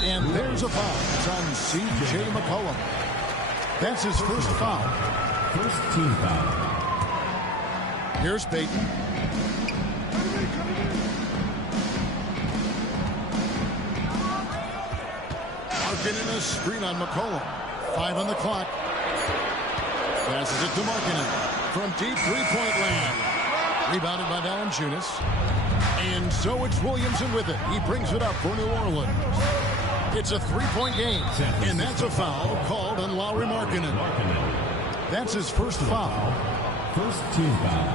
And there's a foul. It's on C.J. McCollum. That's his first foul. First team foul. Here's Payton. Markkanen a screen on McCollum. 5 on the clock. Passes it to Markkanen from deep three-point land. Rebounded by Valanciunas. And so it's Williamson with it. He brings it up for New Orleans. It's a three-point game. And that's a foul called on Lauri Markkanen. That's his first foul. First team foul.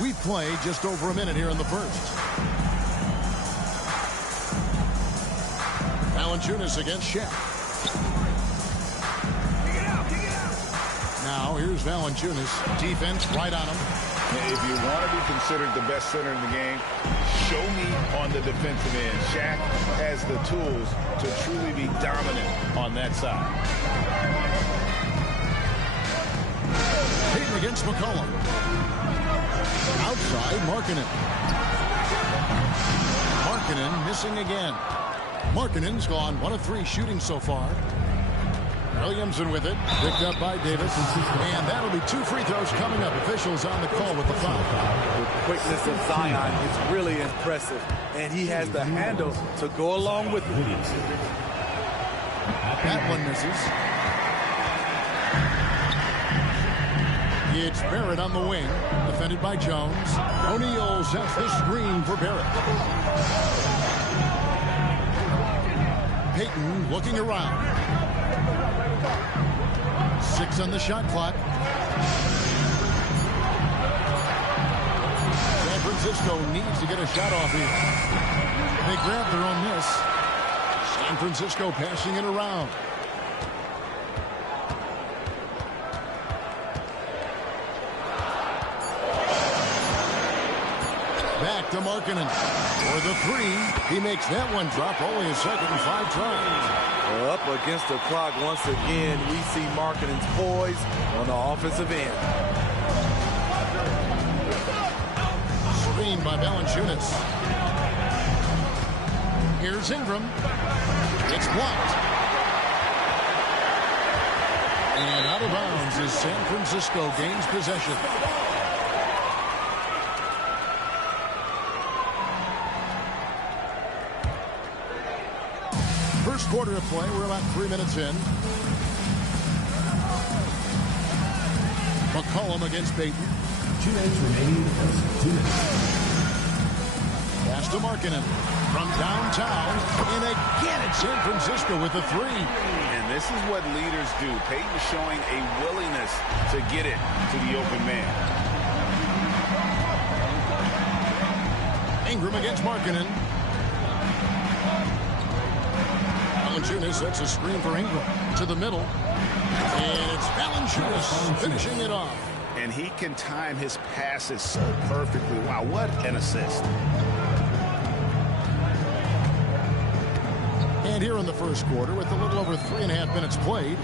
We play just over a minute here in the first. Valanciunas against Shaq. Now here's Valanciunas. Defense right on him. If you want to be considered the best center in the game, show me on the defensive end. Shaq has the tools to truly be dominant on that side. Payton against McCollum. Outside, Markkanen. Markkanen missing again. Markkanen's gone 1 of 3 shooting so far. Williamson with it. Picked up by Davis. And that'll be 2 free throws coming up. Officials on the call with the foul. The quickness of Zion is really impressive. And he has the handle to go along with it. That one misses. It's Barrett on the wing. Defended by Jones. O'Neal sets the screen for Barrett. Payton looking around. 6 on the shot clock. San Francisco needs to get a shot off here. They grab their own miss. San Francisco passing it around. Back to Markkanen for the 3. He makes that one drop. Only a second and 5 tries. Up against the clock once again. We see Markkanen's poise on the offensive end. Screen by Valanciunas. Here's Ingram. It's blocked. And out of bounds as San Francisco gains possession. First quarter of play. We're about 3 minutes in. McCollum against Payton. 2 minutes remaining. 2 minutes. Pass to Markkanen from downtown. And again it's San Francisco with the 3. And this is what leaders do. Payton showing a willingness to get it to the open man. Ingram against Markkanen. Valanciunas sets a screen for Ingram to the middle. And it's Valanciunas finishing it off. And he can time his passes so perfectly. Wow, what an assist. And here in the first quarter with a little over 3.5 minutes played.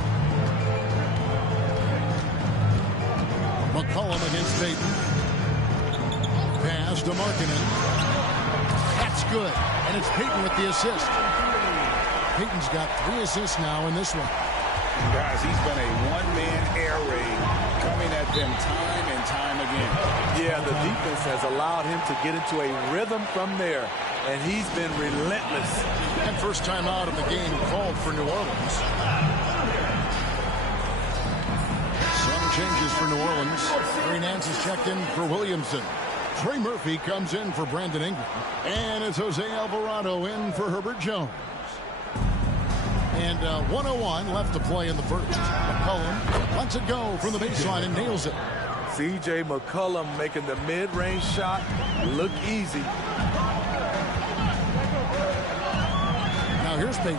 McCollum against Payton. Pass to Markkanen. That's good. And it's Payton with the assist. Payton's got 3 assists now in this one. Guys, he's been a one-man air raid coming at them time and time again. Yeah, the defense has allowed him to get into a rhythm from there, and he's been relentless. And first time out of the game called for New Orleans. Some changes for New Orleans. Trey Nance is checked in for Williamson. Trey Murphy comes in for Brandon Ingram. And it's Jose Alvarado in for Herbert Jones. And 1:01 left to play in the first. McCollum lets it go from the baseline and nails it. C.J. McCollum making the mid-range shot look easy. Now here's Payton.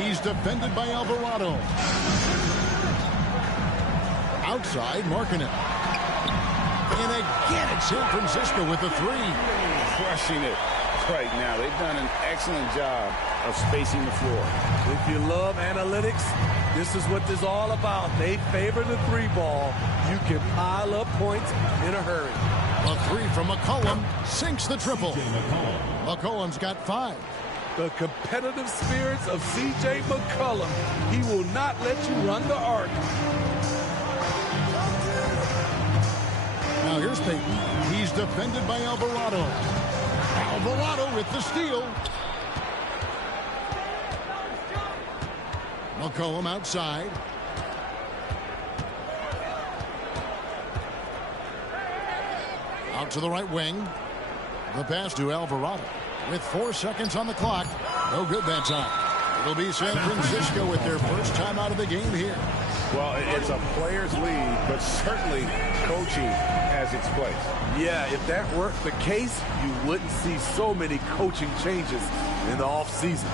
He's defended by Alvarado. Outside, marking it. And again, it's San Francisco with the three. Crushing it right now. They've done an excellent job of spacing the floor. If you love analytics, this is what this is all about. They favor the three ball. You can pile up points in a hurry. A three from McCollum sinks the triple. McCollum's got 5. The competitive spirits of C.J. McCollum. He will not let you run the arc. Now here's Payton. He's defended by Alvarado. Alvarado with the steal. McCollum outside. Out to the right wing. The pass to Alvarado. With 4 seconds on the clock. No good that time. It'll be San Francisco with their first time out of the game here. Well, it's a player's league, but certainly coaching has its place. Yeah, if that weren't the case, you wouldn't see so many coaching changes in the offseason.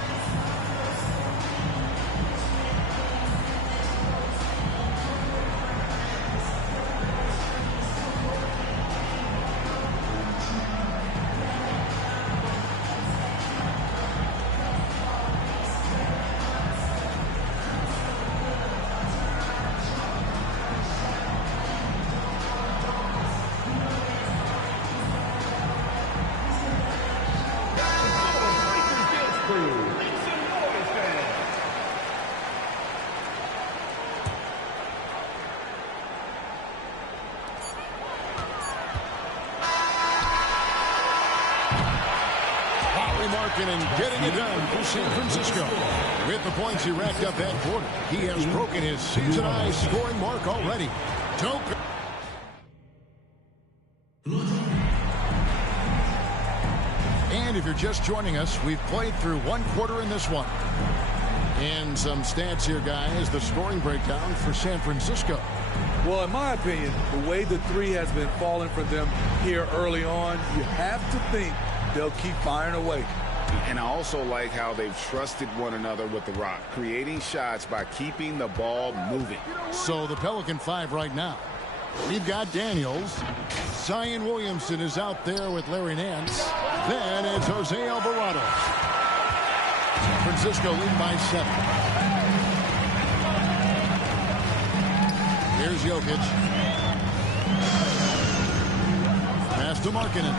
And getting it done for San Francisco. With the points he racked up that quarter, he has broken his season-high scoring mark already. And if you're just joining us, we've played through 1 quarter in this one. And some stats here, guys. The scoring breakdown for San Francisco. Well, in my opinion, the way the three has been falling for them here early on, you have to think they'll keep firing away. And I also like how they've trusted one another with the rock, creating shots by keeping the ball moving. So the Pelican 5 right now. We've got Daniels. Zion Williamson is out there with Larry Nance. Then it's Jose Alvarado. San Francisco lead by 7. Here's Jokic. Pass to Markkanen.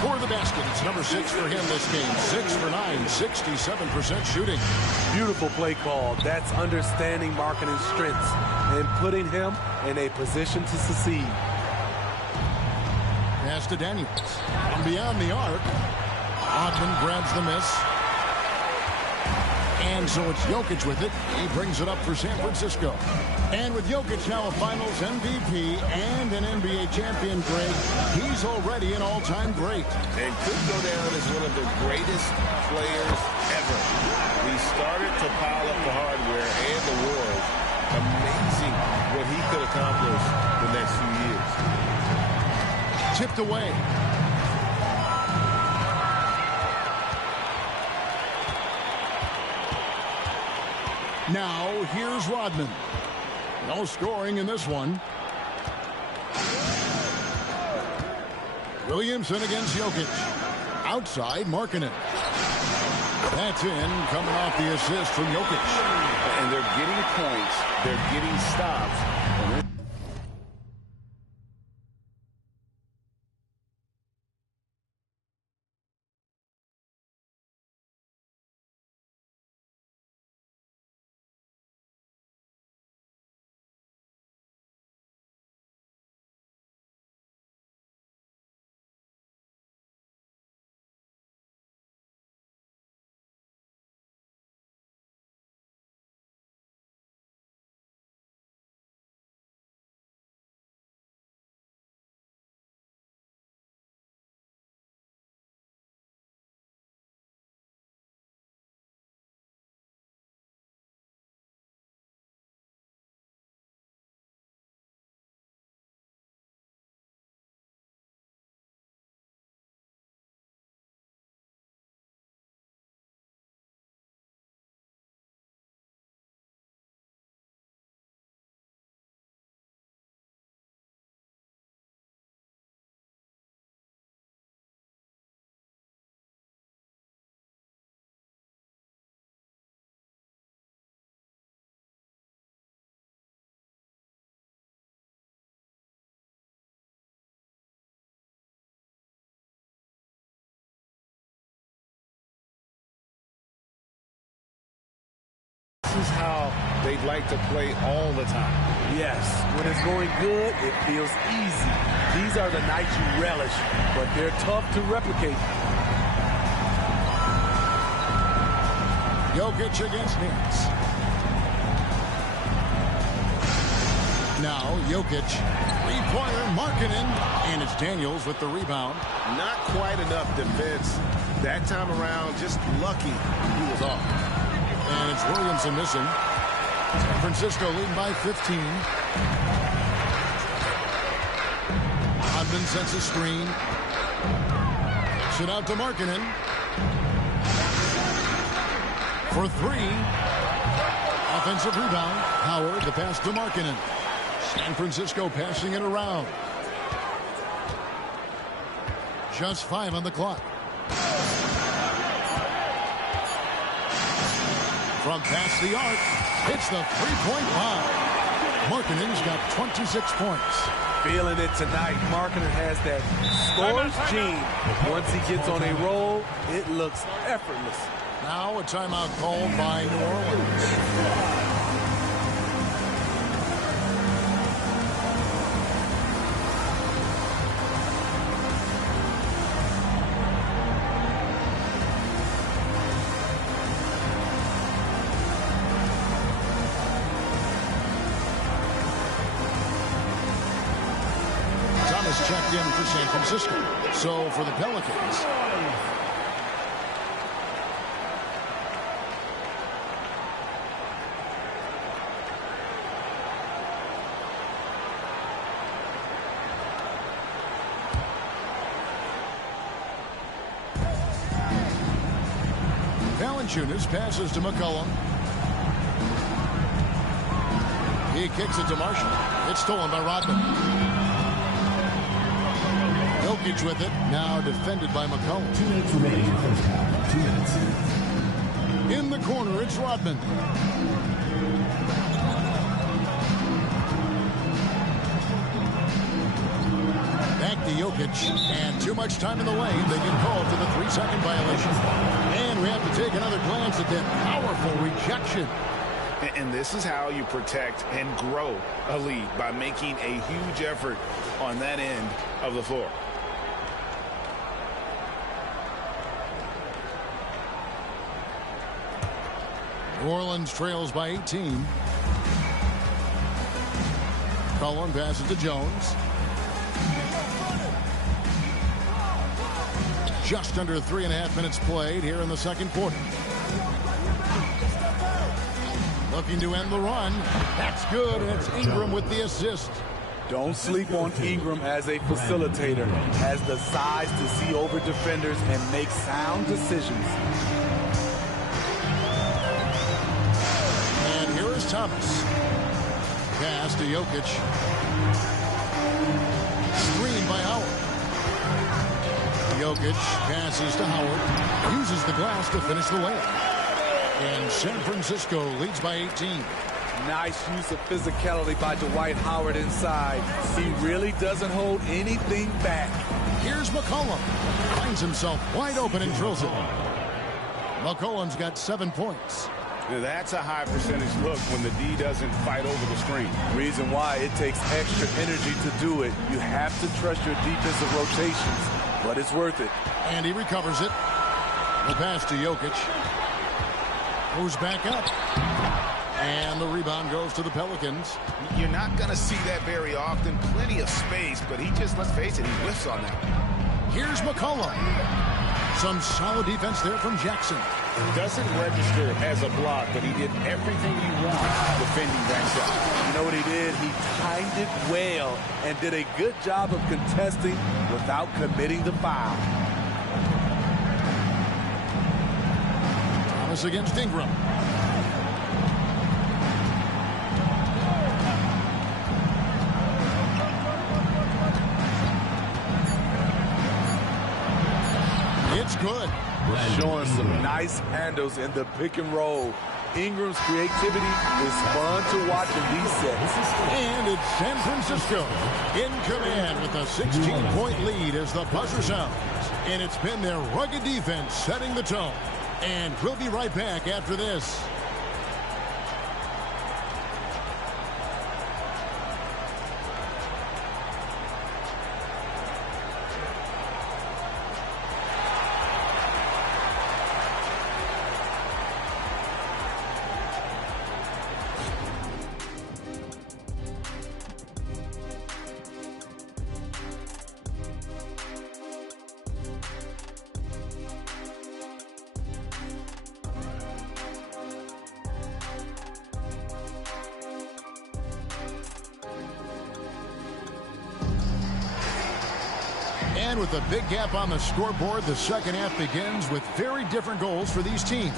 For the basket. It's number 6 for him this game. 6 for 9, 67% shooting. Beautiful play call. That's understanding Markkanen's strengths and putting him in a position to succeed. Pass to Daniels. And beyond the arc, Ottman grabs the miss. And so it's Jokic with it. He brings it up for San Francisco. And with Jokic now a Finals MVP and an NBA champion, Greg, he's already an all-time great. And could go down as one of the greatest players ever. He started to pile up the hardware and the wars. Amazing what he could accomplish the next few years. Tipped away. Now, here's Rodman. No scoring in this one. Williamson against Jokic. Outside, Markkanen. That's in, coming off the assist from Jokic. And they're getting points. They're getting stops. is how they'd like to play all the time. Yes, when it's going good, it feels easy. These are the nights you relish, but they're tough to replicate. Jokic against Nance. Now Jokic, three-pointer, Markkanen, and it's Daniels with the rebound. Not quite enough defense that time around. Just lucky he was off. And it's Williamson missing. San Francisco leading by 15. Rodman sets a screen. Kicks it out to Markkanen. For three. Offensive rebound. Howard, the pass to Markkanen. San Francisco passing it around. Just 5 on the clock. From past the arc, it's the three-point bomb. Markkanen's got 26 points. Feeling it tonight. Markkanen has that scorer's gene. Once he gets on a roll, it looks effortless. Now a timeout called by New Orleans. Checked in for San Francisco. So for the Pelicans, Valanciunas passes to McCollum. He kicks it to Marshall. It's stolen by Rodman. Jokic with it, now defended by McCollum. 2 minutes remaining in the first half. 2 minutes. In the corner, it's Rodman. Back to Jokic, and too much time in the lane. They get called for the 3-second violation. And we have to take another glance at that powerful rejection. And this is how you protect and grow a lead, by making a huge effort on that end of the floor. New Orleans trails by 18. Cullen passes to Jones. Just under 3.5 minutes played here in the second quarter. Looking to end the run. That's good, and it's Ingram with the assist. Don't sleep on Ingram as a facilitator. Has the size to see over defenders and make sound decisions. And here is Thomas. Pass to Jokic. Screen by Howard. Jokic passes to Howard. Uses the glass to finish the layup. And San Francisco leads by 18. Nice use of physicality by Dwight Howard inside. He really doesn't hold anything back. Here's McCollum. Finds himself wide open and drills it. McCollum's got 7 points. That's a high percentage look when the D doesn't fight over the screen. Reason why it takes extra energy to do it. You have to trust your defensive rotations, but it's worth it. And he recovers it. The pass to Jokic. Goes back up. And the rebound goes to the Pelicans. You're not going to see that very often. Plenty of space, but he just, let's face it, he whiffs on that. Here's McCollum. Some solid defense there from Jackson. Doesn't register as a block, but he did everything you want defending that shot. You know what he did? He timed it well and did a good job of contesting without committing the foul. Thomas against Ingram. It's good. Showing some nice handles in the pick and roll. Ingram's creativity is fun to watch in these sets. And it's San Francisco in command with a 16-point lead as the buzzer sounds. And it's been their rugged defense setting the tone. And we'll be right back after this. And with a big gap on the scoreboard, the second half begins with very different goals for these teams.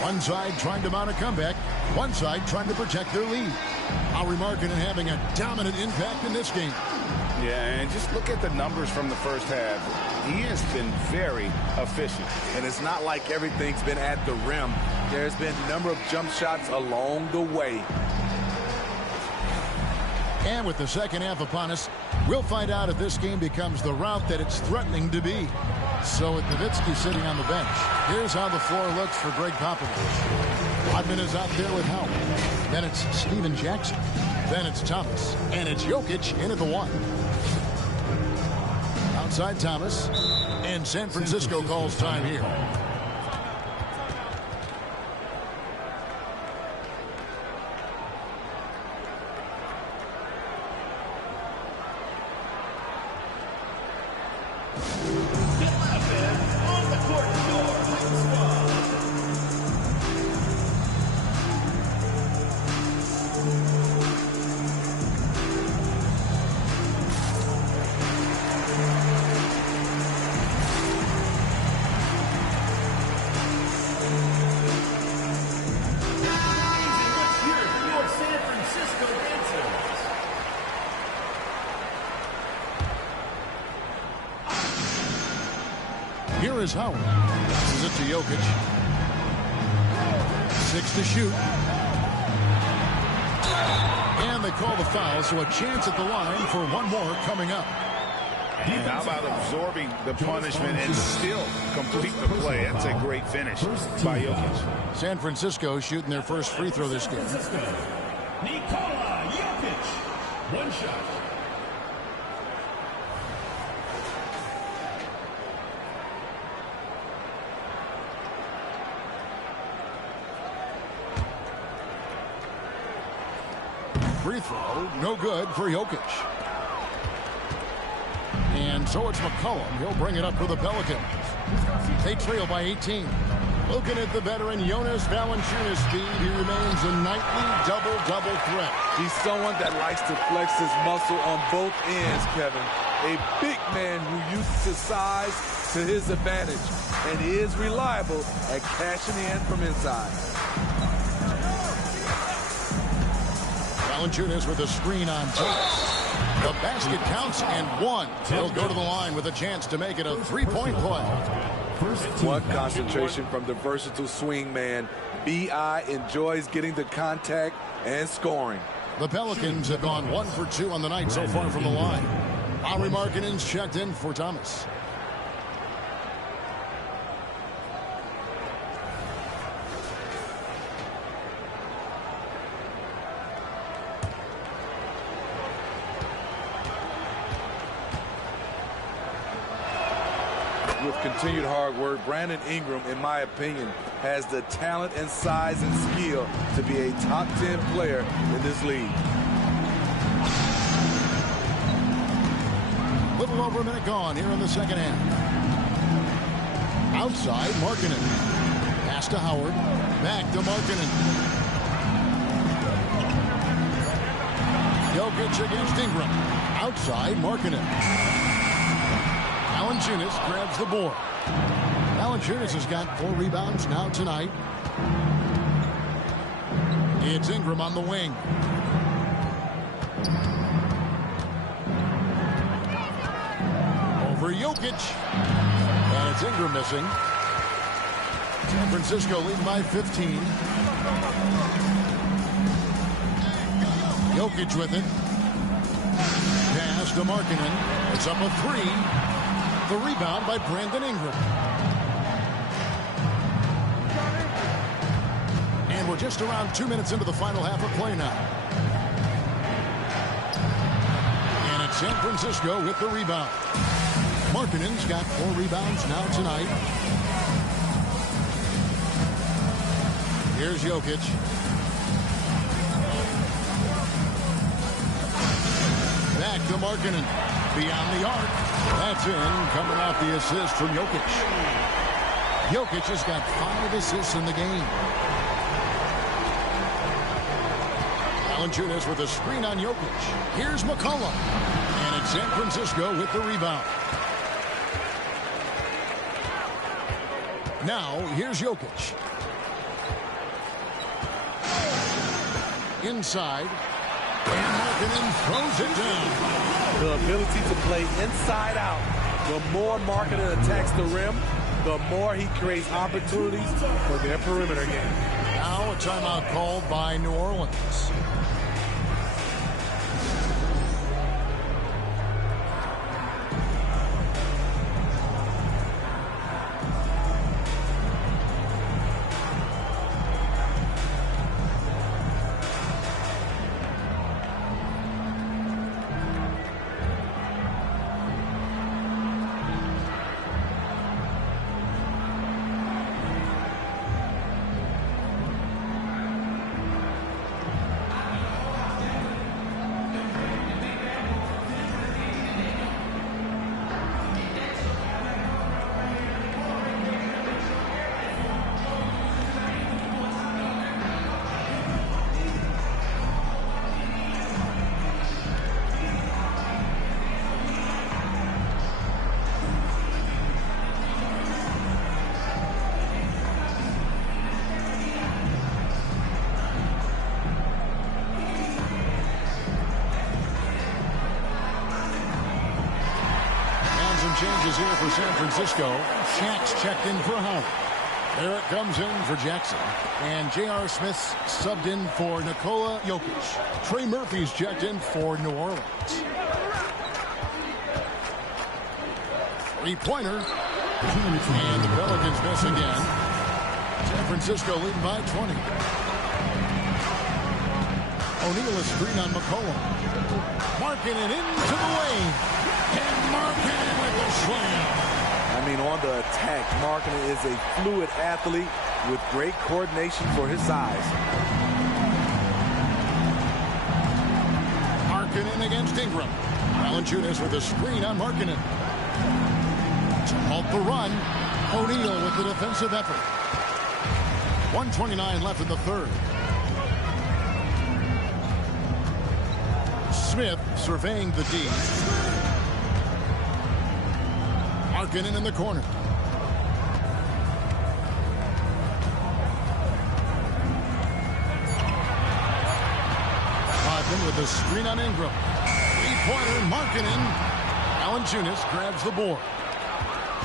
One side trying to mount a comeback, one side trying to protect their lead. Lauri Markkanen having a dominant impact in this game. Yeah, and just look at the numbers from the first half. He has been very efficient. And it's not like everything's been at the rim. There's been a number of jump shots along the way. And with the second half upon us, we'll find out if this game becomes the route that it's threatening to be. So with Nowitzki sitting on the bench, here's how the floor looks for Greg Popovich. Rodman is out there with Howard. Then it's Steven Jackson. Then it's Thomas. And it's Jokic in at the 1. Outside Thomas. And San Francisco calls time here. Here is Howard. Passes it to Jokic. 6 to shoot. And they call the foul, so a chance at the line for one more coming up. And how about absorbing the punishment and still complete the play? That's a great finish by Jokic. San Francisco shooting their first free throw this game. Nikola Jokic. One shot. Free throw, no good for Jokic. And so it's McCollum. He'll bring it up for the Pelicans. They trail by 18. Looking at the veteran Jonas Valanciunas' speed, he remains a nightly double-double threat. He's someone that likes to flex his muscle on both ends, Kevin. A big man who uses his size to his advantage, and he is reliable at cashing in from inside. Valanciunas with a screen on Thomas. The basket counts and one. He'll go to the line with a chance to make it a three-point play. What concentration from the versatile swing man. B.I. enjoys getting the contact and scoring. The Pelicans have gone 1 for 2 on the night so far from the line. Lauri Markkanen's checked in for Thomas. With continued hard work, Brandon Ingram, in my opinion, has the talent and size and skill to be a top 10 player in this league. Little over a minute gone here in the second half. Outside, Markkanen. Pass to Howard. Back to Markkanen. Jokic against Ingram. Outside, Markkanen. Valanciunas grabs the board. Valanciunas has got 4 rebounds now tonight. It's Ingram on the wing. Over Jokic. And it's Ingram missing. San Francisco leading by 15. Jokic with it. Pass to Markkanen. It's up a 3. The rebound by Brandon Ingram. And we're just around 2 minutes into the final half of play now. And it's San Francisco with the rebound. Markkanen's got 4 rebounds now tonight. Here's Jokic. Back to Markkanen. Beyond the arc. That's in, coming off the assist from Jokic. Jokic has got 5 assists in the game. Valanciunas with a screen on Jokic. Here's McCollum. And it's San Francisco with the rebound. Now, here's Jokic. Inside. And Markkanen throws it down. The ability to play inside out. The more Markkanen attacks the rim, the more he creates opportunities for their perimeter game. Now a timeout called by New Orleans. Changes here for San Francisco. Shaq's checked in for Howard. There it comes in for Jackson. And J.R. Smith's subbed in for Nikola Jokic. Trey Murphy's checked in for New Orleans. Three-pointer. And the Pelicans miss again. San Francisco leading by 20. O'Neal is screen on McCollum. Markkanen into the lane. And Markkanen with the slam. I mean, on the attack, Markkanen is a fluid athlete with great coordination for his size. Markkanen against Ingram. Valanciunas with a screen on Markkanen. To halt the run, O'Neal with the defensive effort. 1:29 left in the third. Smith surveying the D. Markkanen in the corner. Markkanen with the screen on Ingram. Three-pointer, Markkanen. Valanciunas grabs the board.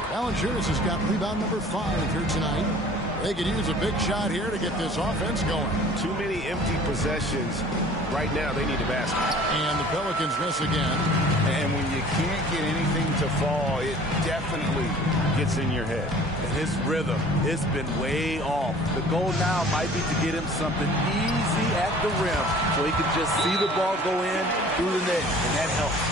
Valanciunas has got rebound number 5 here tonight. They could use a big shot here to get this offense going. Too many empty possessions. Right now, they need a basket. And the Pelicans miss again. And when you can't get anything to fall, it definitely gets in your head. And his rhythm, it's been way off. The goal now might be to get him something easy at the rim so he can just see the ball go in through the net, and that helps.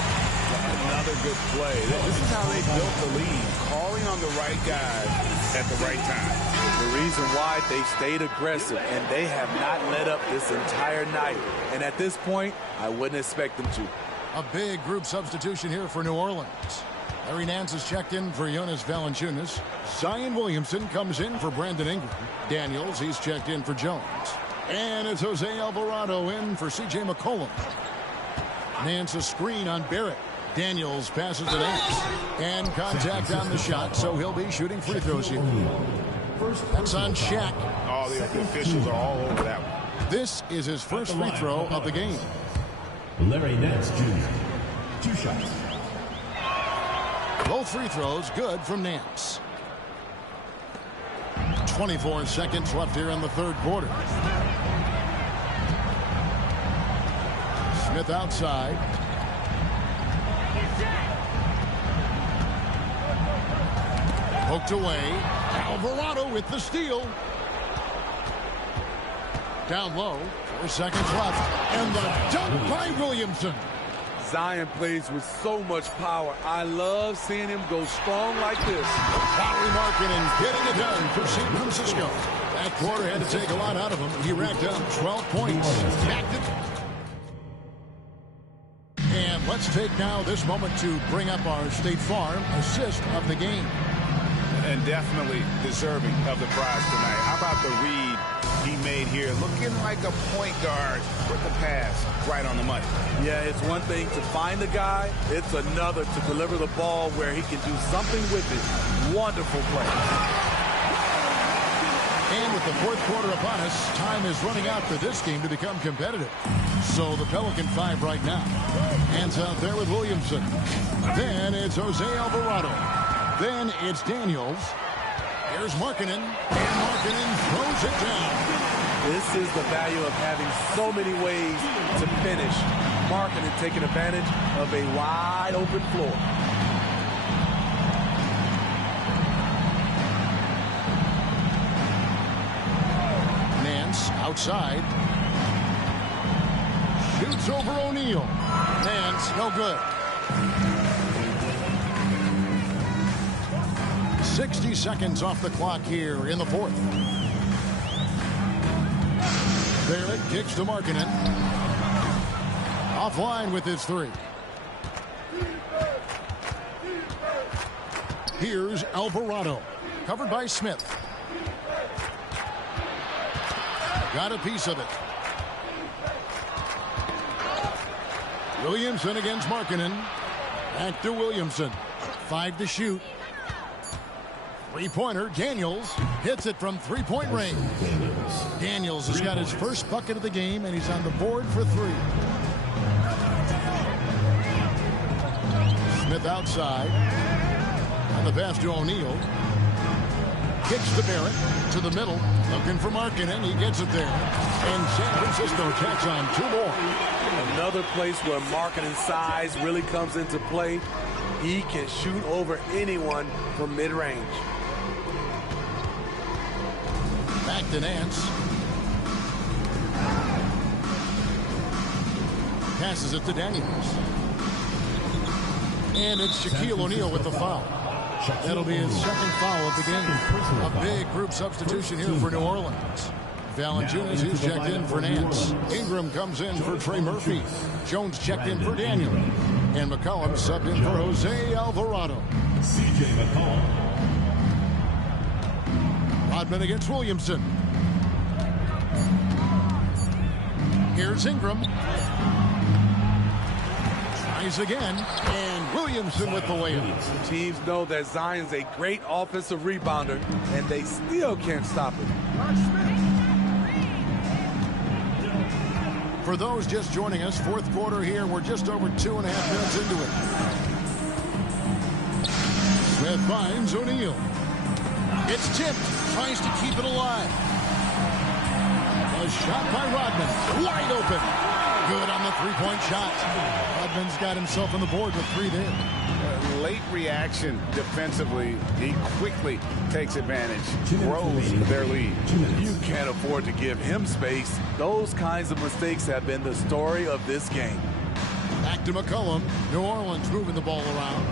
Another good play. This is how they built the lead, calling on the right guy at the right time. The reason why they stayed aggressive, and they have not let up this entire night. And at this point, I wouldn't expect them to. A big group substitution here for New Orleans. Larry Nance is checked in for Jonas Valanciunas. Zion Williamson comes in for Brandon Ingram. Daniels, he's checked in for Jones. And it's Jose Alvarado in for C.J. McCollum. Nance a screen on Barrett. Daniels passes to Nance. And contact on the shot, so he'll be shooting free throws here. That's on Shaq. Oh, the officials are all over that one. This is his first free throw of the game. Larry Nance Jr. 2 shots. Both free throws good from Nance. 24 seconds left here in the third quarter. Smith outside. Poked away. Alvarado with the steal. Down low. 4 seconds left. And the dunk by Williamson. Zion plays with so much power. I love seeing him go strong like this. Larry Markkanen getting it done for San Francisco. That quarter had to take a lot out of him. He racked up 12 points. And let's take now this moment to bring up our State Farm assist of the game. And definitely deserving of the prize tonight. How about the read he made here? Looking like a point guard with the pass right on the money. Yeah, it's one thing to find the guy. It's another to deliver the ball where he can do something with it. Wonderful play. And with the fourth quarter upon us, time is running out for this game to become competitive. So the Pelican 5 right now. Hands out there with Williamson. Then it's Jose Alvarado. Then it's Daniels. Here's Markkanen. And Markkanen throws it down. This is the value of having so many ways to finish. Markkanen taking advantage of a wide open floor. Nance outside. Shoots over O'Neal. Nance, no good. 60 seconds off the clock here in the fourth. Barrett kicks to Markkanen. Offline with his three. Here's Alvarado. Covered by Smith. Got a piece of it. Williamson against Markkanen. Back to Williamson. 5 to shoot. Three-pointer, Daniels hits it from three-point range. Daniels has got his first bucket of the game, and he's on the board for 3. Smith outside. On the pass to O'Neal. Kicks to Barrett. To the middle. Looking for Markkanen. He gets it there. And San Francisco tacks on 2 more. Another place where Markkanen's size really comes into play. He can shoot over anyone from mid-range. Back to Nance. Passes it to Daniels. And it's Shaquille O'Neal with the foul. That'll be his second foul of the game. A big group substitution here for New Orleans. Valanciunas, who's checked in for Nance. Ingram comes in for Trey Murphy. Jones checked in for Daniel. And McCollum subbed in for Jose Alvarado. C.J. McCollum. Rodman against Williamson. Here's Ingram. Tries again. And Williamson with the layup. Teams know that Zion's a great offensive rebounder, and they still can't stop him. For those just joining us, fourth quarter here. We're just over 2.5 minutes into it. Smith finds O'Neal. It's tipped. Tries to keep it alive. A shot by Rodman. Wide open. Good on the three-point shot. Rodman's got himself on the board with 3 there. Late reaction defensively. He quickly takes advantage, grows their lead. You can't afford to give him space. Those kinds of mistakes have been the story of this game. Back to McCollum. New Orleans moving the ball around.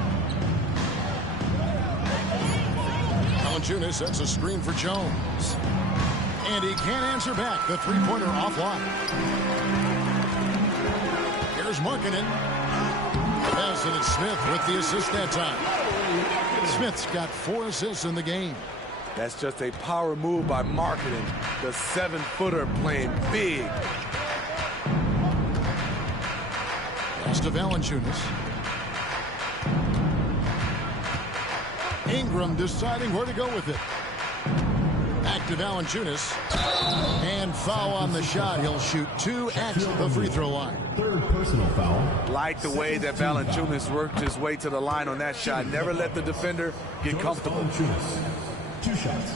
Valanciunas sets a screen for Jones. And he can't answer back. The three-pointer offline. Here's Markkanen. Yes, and it's Smith with the assist that time. Smith's got 4 assists in the game. That's just a power move by Markkanen. The 7-footer playing big. Pass to Valanciunas. Ingram deciding where to go with it. Back to Valanciunas. And foul on the shot. He'll shoot 2 at the free throw line. Third personal foul. Like the way that Valanciunas worked his way to the line on that shot. Never let the defender get comfortable. Valanciunas. 2 shots.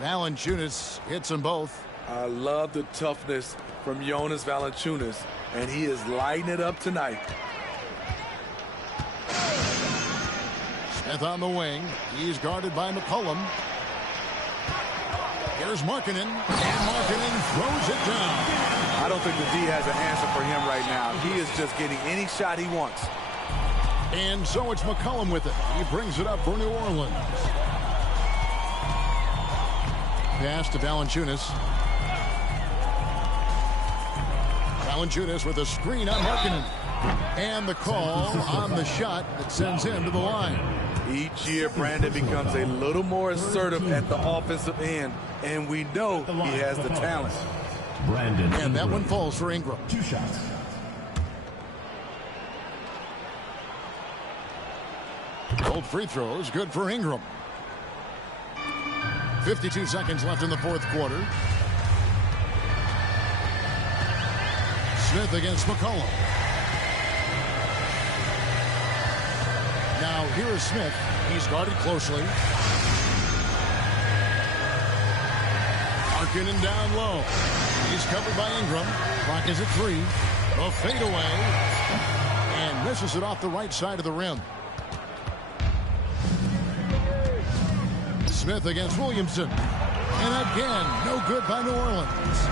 Valanciunas hits them both. I love the toughness from Jonas Valanciunas, and he is lighting it up tonight. Smith on the wing. He's guarded by McCollum. Here's Markkanen, and Markkanen throws it down. I don't think the D has an answer for him right now. He is just getting any shot he wants. And so it's McCollum with it. He brings it up for New Orleans. Pass to Valanciunas. Valanciunas with a screen on Markkanen. And the call on the shot that sends him to the line. Each year, Brandon becomes a little more assertive at the offensive end, and we know he has the talent. And that one falls for Ingram. 2 shots. Both free throws good for Ingram. 52 seconds left in the fourth quarter. Smith against McCollum. Now here is Smith. He's guarded closely. Harkinen down low. He's covered by Ingram. Clock is at 3. A fadeaway. And misses it off the right side of the rim. Smith against Williamson. And again, no good by New Orleans.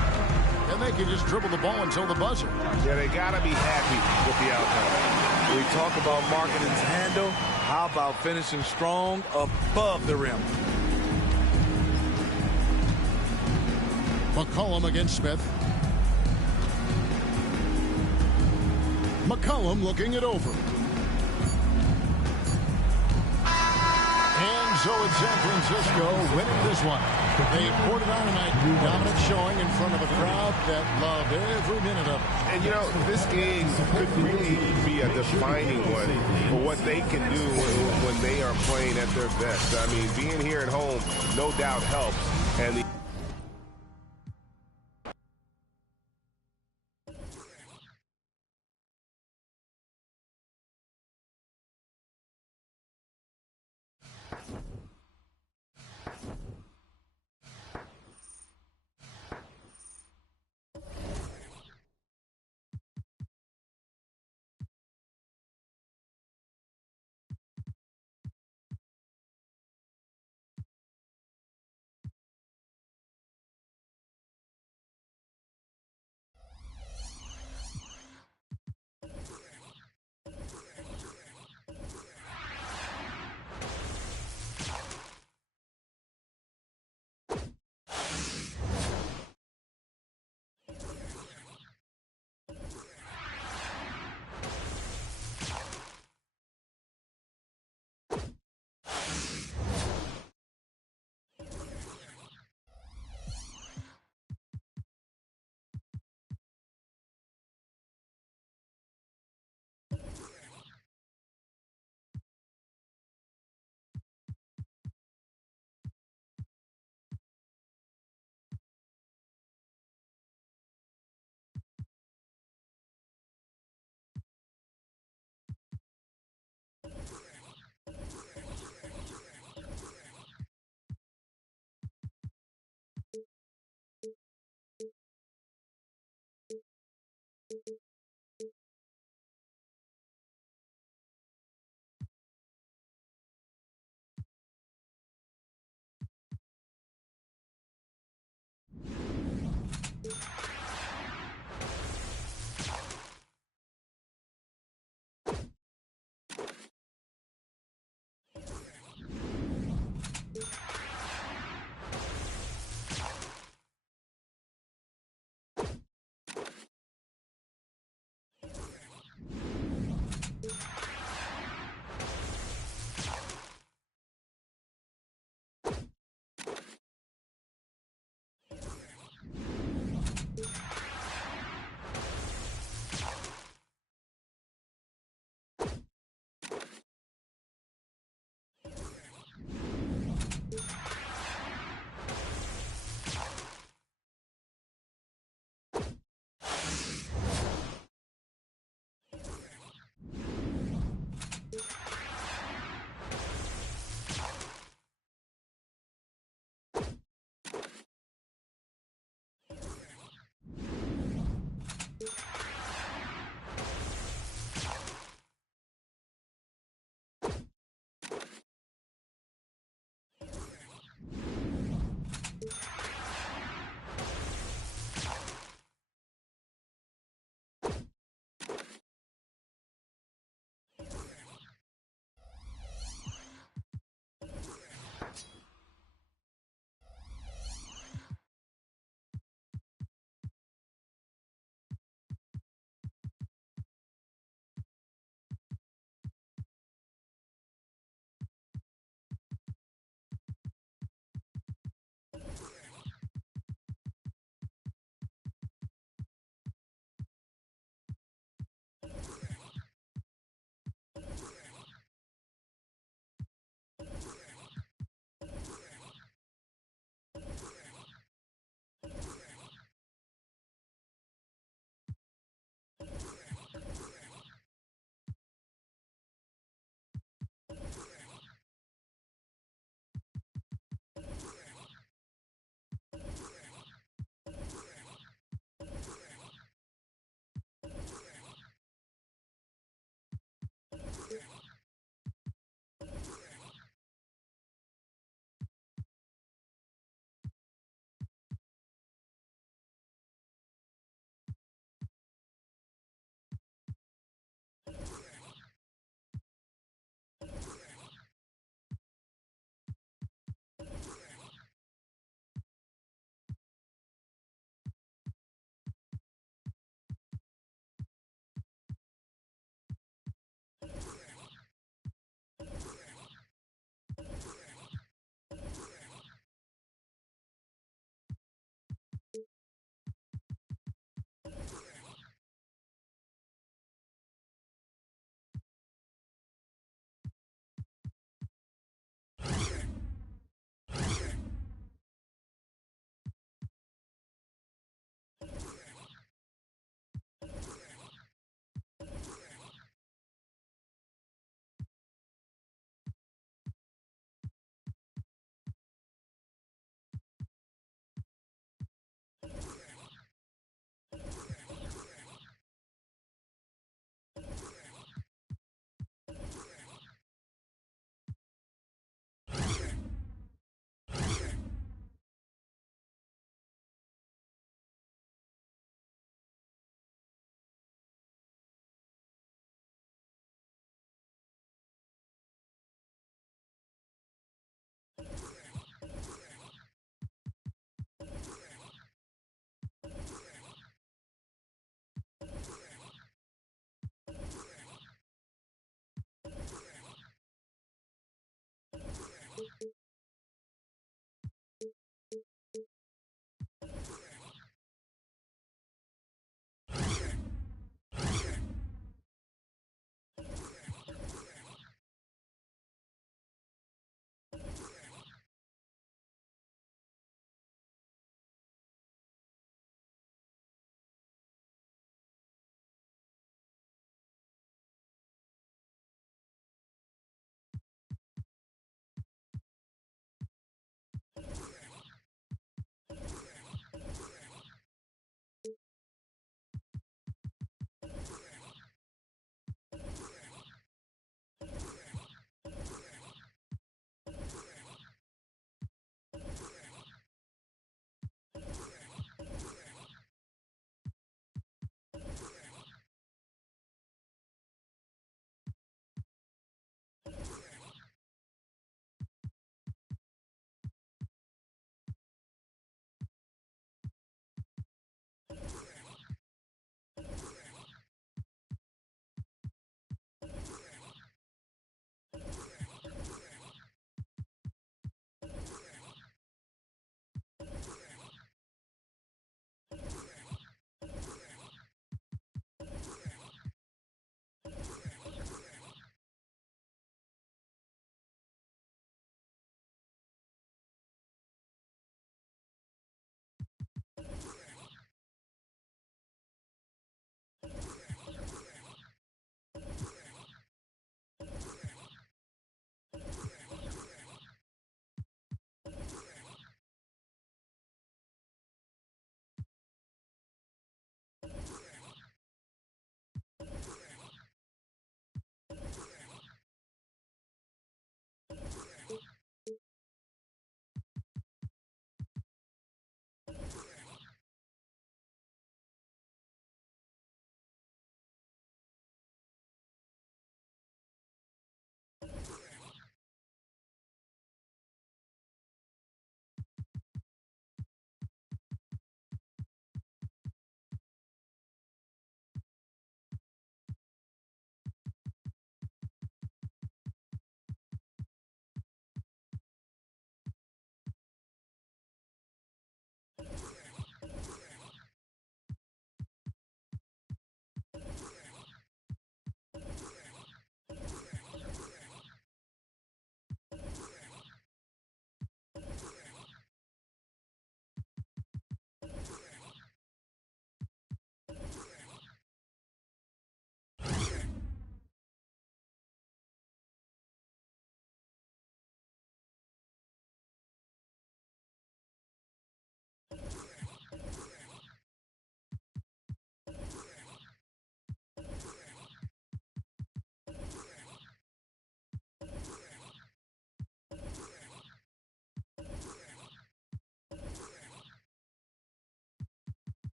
And they can just dribble the ball until the buzzer. Yeah, they got to be happy with the outcome. We talk about Markkanen's handle. How about finishing strong above the rim? McCollum against Smith. McCollum looking it over. And so it's San Francisco winning this one. They poured it on tonight. Dominant showing in front of a crowd that loved every minute of it. And, you know, this game could really be a defining one for what they can do when they are playing at their best. I mean, being here at home no doubt helps. And the